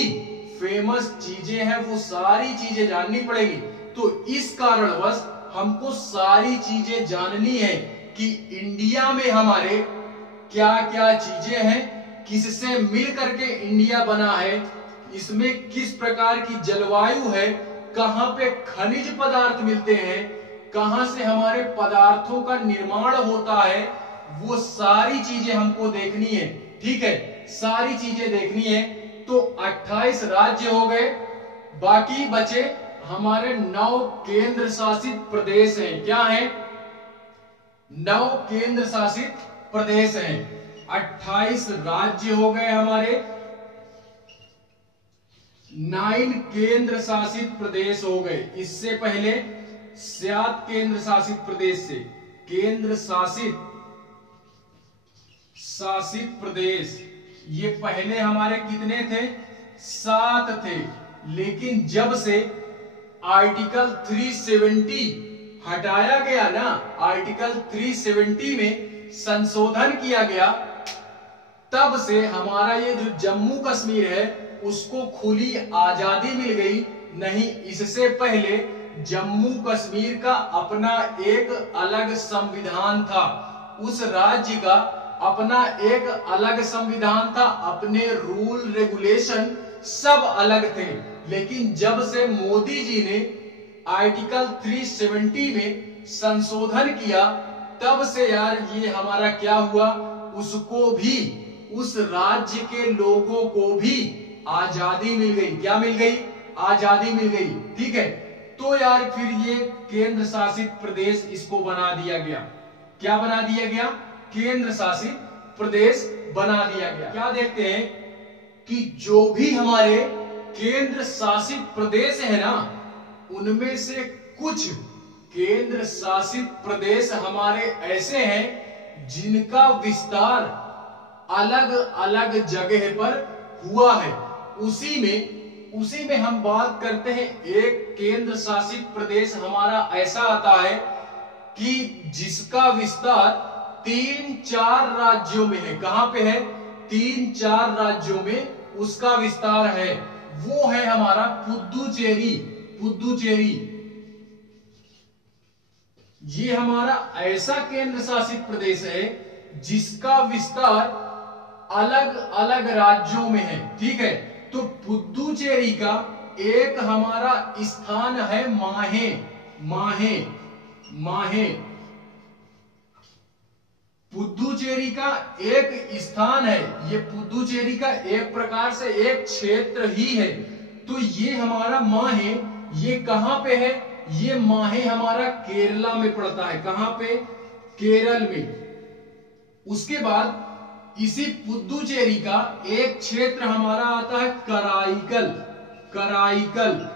फेमस चीजें हैं वो सारी चीजें जाननी पड़ेगी। तो इस कारणवश हमको सारी चीजें जाननी है कि इंडिया में हमारे क्या क्या चीजें हैं, किससे मिल करके इंडिया बना है, इसमें किस प्रकार की जलवायु है, कहां पे खनिज पदार्थ मिलते हैं, कहां से हमारे पदार्थों का निर्माण होता है, वो सारी चीजें हमको देखनी है। ठीक है, सारी चीजें देखनी है। तो 28 राज्य हो गए, बाकी बचे हमारे 9 केंद्र शासित प्रदेश हैं। क्या हैं? 9 केंद्र शासित प्रदेश हैं। 28 राज्य हो गए हमारे, 9 केंद्र शासित प्रदेश हो गए। इससे पहले 7 केंद्र शासित प्रदेश से, केंद्र शासित प्रदेश, ये पहले हमारे कितने थे? 7 थे। लेकिन जब से आर्टिकल 370 हटाया गया ना, आर्टिकल 370 में संशोधन किया गया, तब से हमारा ये जो जम्मू कश्मीर है उसको खुली आजादी मिल गई। नहीं, इससे पहले जम्मू कश्मीर का अपना एक अलग संविधान था, उस राज्य का अपना एक अलग संविधान था, अपने रूल रेगुलेशन सब अलग थे। लेकिन जब से मोदी जी ने आर्टिकल 370 में संशोधन किया, तब से यार ये हमारा क्या हुआ, उसको भी, उस राज्य के लोगों को भी आजादी मिल गई। क्या मिल गई? आजादी मिल गई। ठीक है, तो यार फिर ये केंद्र शासित प्रदेश इसको बना दिया गया। क्या बना दिया गया? केंद्र शासित प्रदेश बना दिया गया। क्या देखते हैं कि जो भी हमारे केंद्र शासित प्रदेश है ना, उनमें से कुछ केंद्र शासित प्रदेश हमारे ऐसे हैं जिनका विस्तार अलग अलग जगह पर हुआ है। उसी में हम बात करते हैं, एक केंद्र शासित प्रदेश हमारा ऐसा आता है कि जिसका विस्तार 3-4 राज्यों में है। कहां पे है? 3-4 राज्यों में उसका विस्तार है। वो है हमारा पुद्दुचेरी। पुद्दुचेरी ये हमारा ऐसा केंद्र शासित प्रदेश है जिसका विस्तार अलग अलग राज्यों में है। ठीक है, तो पुदुचेरी का एक हमारा स्थान है माहे। माहे माहे पुदुचेरी का एक स्थान है, ये पुदुचेरी का एक प्रकार से एक क्षेत्र ही है। तो ये हमारा माहे, ये कहां पे है? ये माहे हमारा केरला में पड़ता है। कहां पे? केरल में। उसके बाद इसी पुदुचेरी का एक क्षेत्र हमारा आता है कराईकल। कराईकल,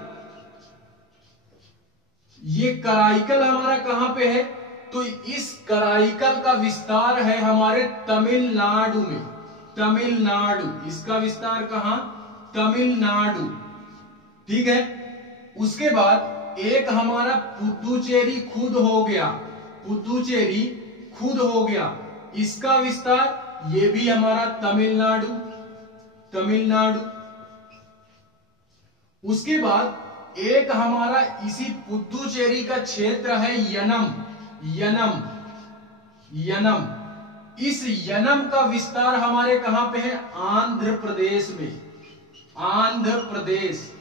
ये कराईकल हमारा कहां पे है? तो इस कराईकल का विस्तार है हमारे तमिलनाडु में। तमिलनाडु, इसका विस्तार कहां? तमिलनाडु। ठीक है, उसके बाद एक हमारा पुदुचेरी खुद हो गया। पुदुचेरी खुद हो गया, इसका विस्तार ये भी हमारा तमिलनाडु। तमिलनाडु। उसके बाद एक हमारा इसी पुदुचेरी का क्षेत्र है यनम। यनम, यनम। इस यनम का विस्तार हमारे कहां पे है? आंध्र प्रदेश में। आंध्र प्रदेश,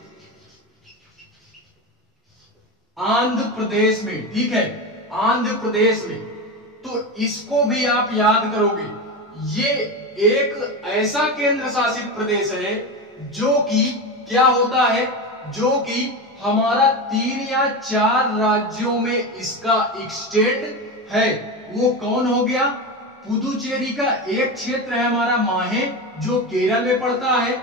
आंध्र प्रदेश में। ठीक है, आंध्र प्रदेश में। तो इसको भी आप याद करोगे। ये एक ऐसा केंद्र शासित प्रदेश है जो कि क्या होता है? जो कि हमारा 3 या 4 राज्यों में इसका एक्सटेंड है। वो कौन हो गया? पुदुचेरी का एक क्षेत्र है हमारा माहे, जो केरल में पड़ता है।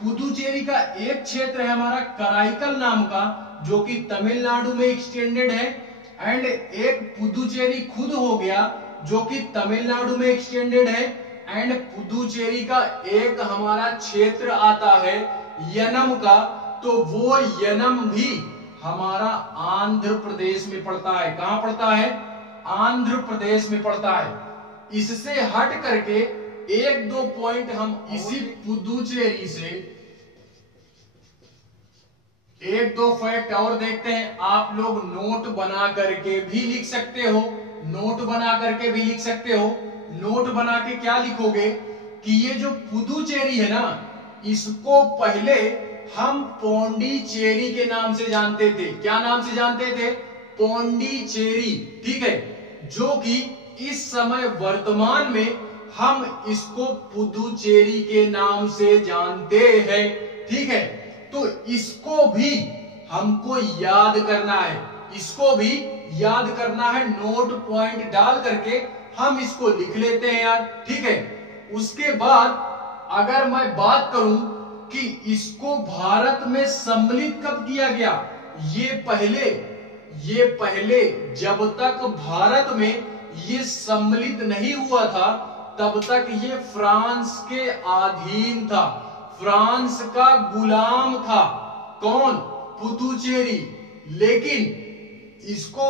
पुदुचेरी का एक क्षेत्र है हमारा कराईकल नाम का, जो कि तमिलनाडु में एक्सटेंडेड है। एंड एक पुदुचेरी खुद हो गया, जो कि तमिलनाडु में एक्सटेंडेड है। एंड पुदुचेरी का एक हमारा क्षेत्र आता है यनम का, तो वो यनम भी हमारा आंध्र प्रदेश में पड़ता है। कहां पड़ता है? आंध्र प्रदेश में पड़ता है। इससे हट करके 1-2 पॉइंट हम इसी पुदुचेरी से 1-2 फैक्ट और देखते हैं। आप लोग नोट बना करके भी लिख सकते हो। नोट बना करके भी लिख सकते हो। नोट बना के क्या लिखोगे कि ये जो पुदुचेरी है ना, इसको पहले हम पोंडिचेरी के नाम से जानते थे। क्या नाम से जानते थे? पोंडिचेरी। ठीक है, जो कि इस समय वर्तमान में हम इसको पुदुचेरी के नाम से जानते हैं। ठीक है, तो इसको भी हमको याद करना है। इसको भी याद करना है। नोट पॉइंट डाल करके हम इसको लिख लेते हैं यार। ठीक है, उसके बाद अगर मैं बात करूं कि इसको भारत में सम्मिलित कब किया गया, ये पहले जब तक भारत में ये सम्मिलित नहीं हुआ था, तब तक ये फ्रांस के अधीन था। फ्रांस का गुलाम था। कौन? पुदुचेरी। लेकिन इसको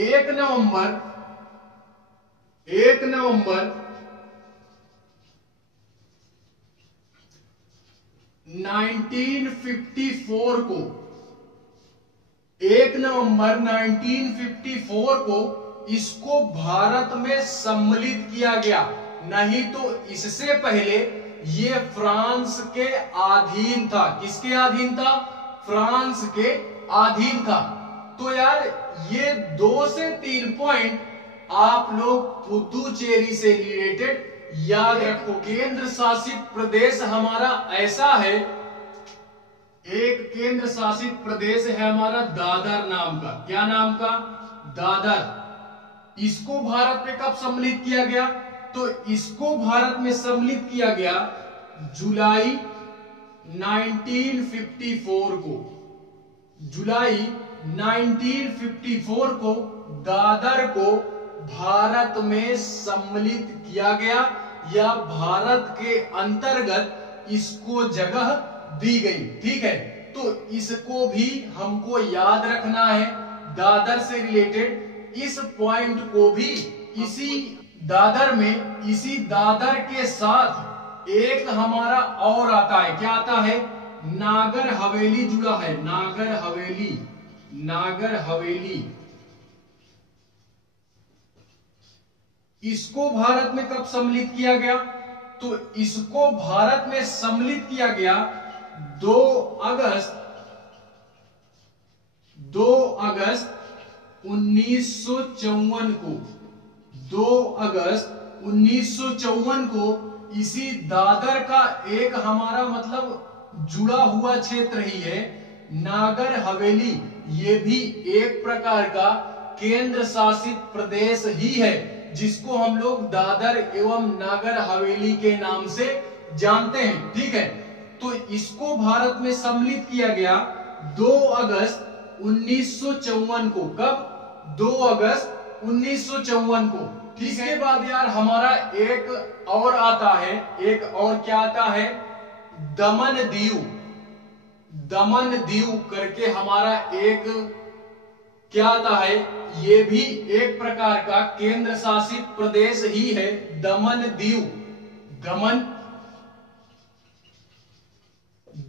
1 नवंबर 1954 को 1 नवंबर 1954 को इसको भारत में सम्मिलित किया गया। नहीं तो इससे पहले ये फ्रांस के अधीन था। किसके अधीन था? फ्रांस के अधीन था। तो यार ये 2 से 3 पॉइंट आप लोग पुदुचेरी से रिलेटेड याद रखो। केंद्र शासित प्रदेश हमारा ऐसा है, एक केंद्र शासित प्रदेश है हमारा दादर नाम का। क्या नाम का? दादर। इसको भारत में कब सम्मिलित किया गया? तो इसको भारत में सम्मिलित किया गया जुलाई 1954 को। जुलाई 1954 को दादर को भारत में सम्मिलित किया गया, या भारत के अंतर्गत इसको जगह दी गई। ठीक है, तो इसको भी हमको याद रखना है। दादर से रिलेटेड इस पॉइंट को भी इसी दादर में, इसी दादर के साथ एक हमारा और आता है। क्या आता है? नागर हवेली जुड़ा है। नागर हवेली, नागर हवेली। इसको भारत में कब सम्मिलित किया गया? तो इसको भारत में सम्मिलित किया गया 2 अगस्त 1954 को। 2 अगस्त 1954 को इसी दादर का एक हमारा मतलब जुड़ा हुआ क्षेत्र ही है नागर हवेली। ये भी एक प्रकार का केंद्र शासित प्रदेश ही है जिसको हम लोग दादर एवं नागर हवेली के नाम से जानते हैं। ठीक है, तो इसको भारत में सम्मिलित किया गया 2 अगस्त 1954 को। कब? 2 अगस्त 1954 को। ठीक है, इसके बाद यार हमारा एक और आता है, एक और क्या आता है? दमन दीव। दमन दीव करके हमारा एक क्या आता है? ये भी एक प्रकार का केंद्र शासित प्रदेश ही है, दमन दीव। दमन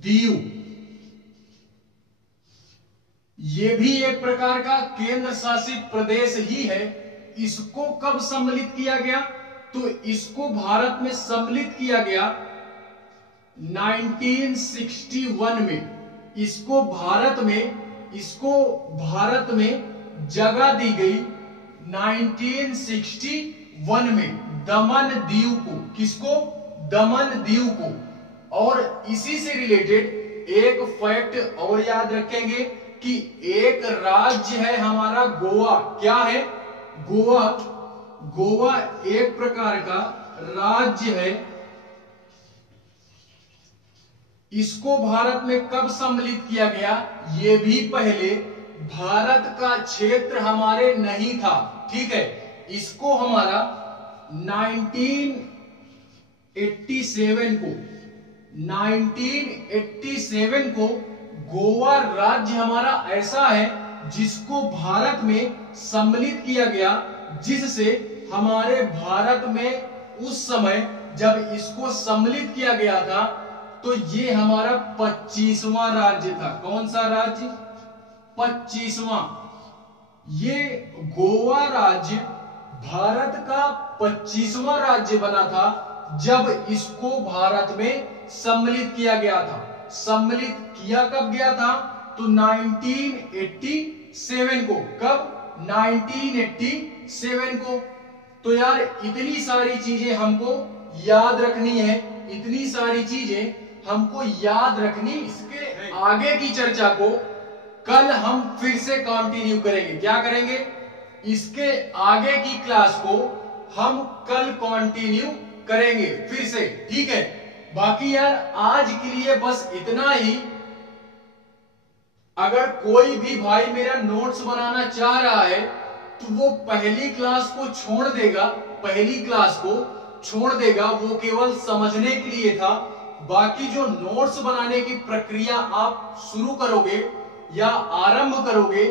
दीव ये भी एक प्रकार का केंद्र शासित प्रदेश ही है। इसको कब सम्मिलित किया गया? तो इसको भारत में सम्मिलित किया गया 1961 में। इसको भारत में जगह दी गई 1961 में दमन दीव को। किसको? दमन दीव को। और इसी से रिलेटेड एक फैक्ट और याद रखेंगे कि एक राज्य है हमारा गोवा। क्या है? गोवा। गोवा एक प्रकार का राज्य है। इसको भारत में कब सम्मिलित किया गया? ये भी पहले भारत का क्षेत्र हमारे नहीं था। ठीक है, इसको हमारा 1987 को गोवा राज्य हमारा ऐसा है जिसको भारत में सम्मिलित किया गया, जिससे हमारे भारत में उस समय जब इसको सम्मिलित किया गया था तो ये हमारा 25वां राज्य था। कौन सा राज्य? 25वां। ये गोवा राज्य भारत का 25वां राज्य बना था जब इसको भारत में सम्मिलित किया गया था। सम्मिलित किया कब गया था? तो 1987 को। कब? 1987 को। तो यार इतनी सारी चीजें हमको याद रखनी है, इतनी सारी चीजें हमको याद रखनी। इसके आगे की चर्चा को कल हम फिर से कंटिन्यू करेंगे। क्या करेंगे? इसके आगे की क्लास को हम कल कंटिन्यू करेंगे फिर से। ठीक है, बाकी यार आज के लिए बस इतना ही। अगर कोई भी भाई मेरा नोट्स बनाना चाह रहा है तो वो पहली क्लास को छोड़ देगा, वो केवल समझने के लिए था। बाकी जो नोट्स बनाने की प्रक्रिया आप शुरू करोगे या आरंभ करोगे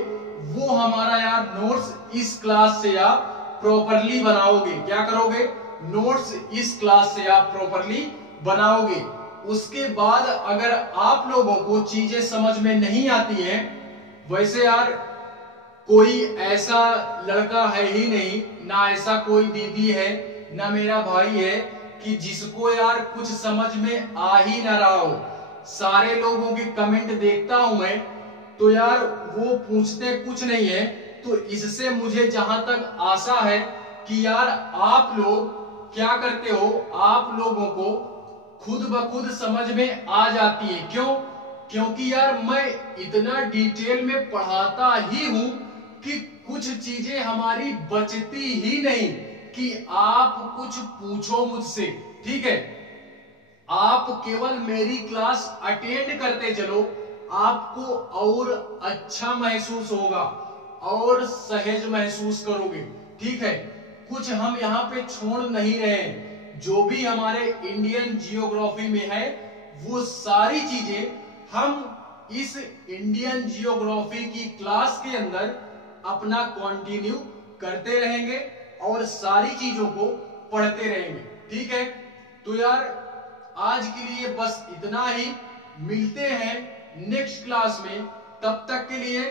वो हमारा यार नोट्स इस क्लास से आप प्रॉपरली बनाओगे। क्या करोगे? नोट्स इस क्लास से आप प्रॉपरली बनाओगे। उसके बाद अगर आप लोगों को चीजें समझ में नहीं आती हैं, वैसे यार कोई ऐसा लड़का है ही नहीं, ना ऐसा कोई दीदी है, ना मेरा भाई है कि जिसको यार कुछ समझ में आ ही ना रहा हो। सारे लोगों के कमेंट देखता हूं मैं, तो यार वो पूछते कुछ नहीं है। तो इससे मुझे जहां तक आशा है कि यार आप लोग क्या करते हो, आप लोगों को खुद ब खुद समझ में आ जाती है। क्यों? क्योंकि यार मैं इतना डिटेल में पढ़ाता ही हूं कि कुछ चीजें हमारी बचती ही नहीं कि आप कुछ पूछो मुझसे। ठीक है, आप केवल मेरी क्लास अटेंड करते चलो, आपको और अच्छा महसूस होगा और सहज महसूस करोगे। ठीक है, कुछ हम यहाँ पे छोड़ नहीं रहे हैं। जो भी हमारे इंडियन जियोग्राफी में है वो सारी चीजें हम इस इंडियन जियोग्राफी की क्लास के अंदर अपना कंटिन्यू करते रहेंगे और सारी चीजों को पढ़ते रहेंगे। ठीक है, तो यार आज के लिए बस इतना ही। मिलते हैं नेक्स्ट क्लास में, तब तक के लिए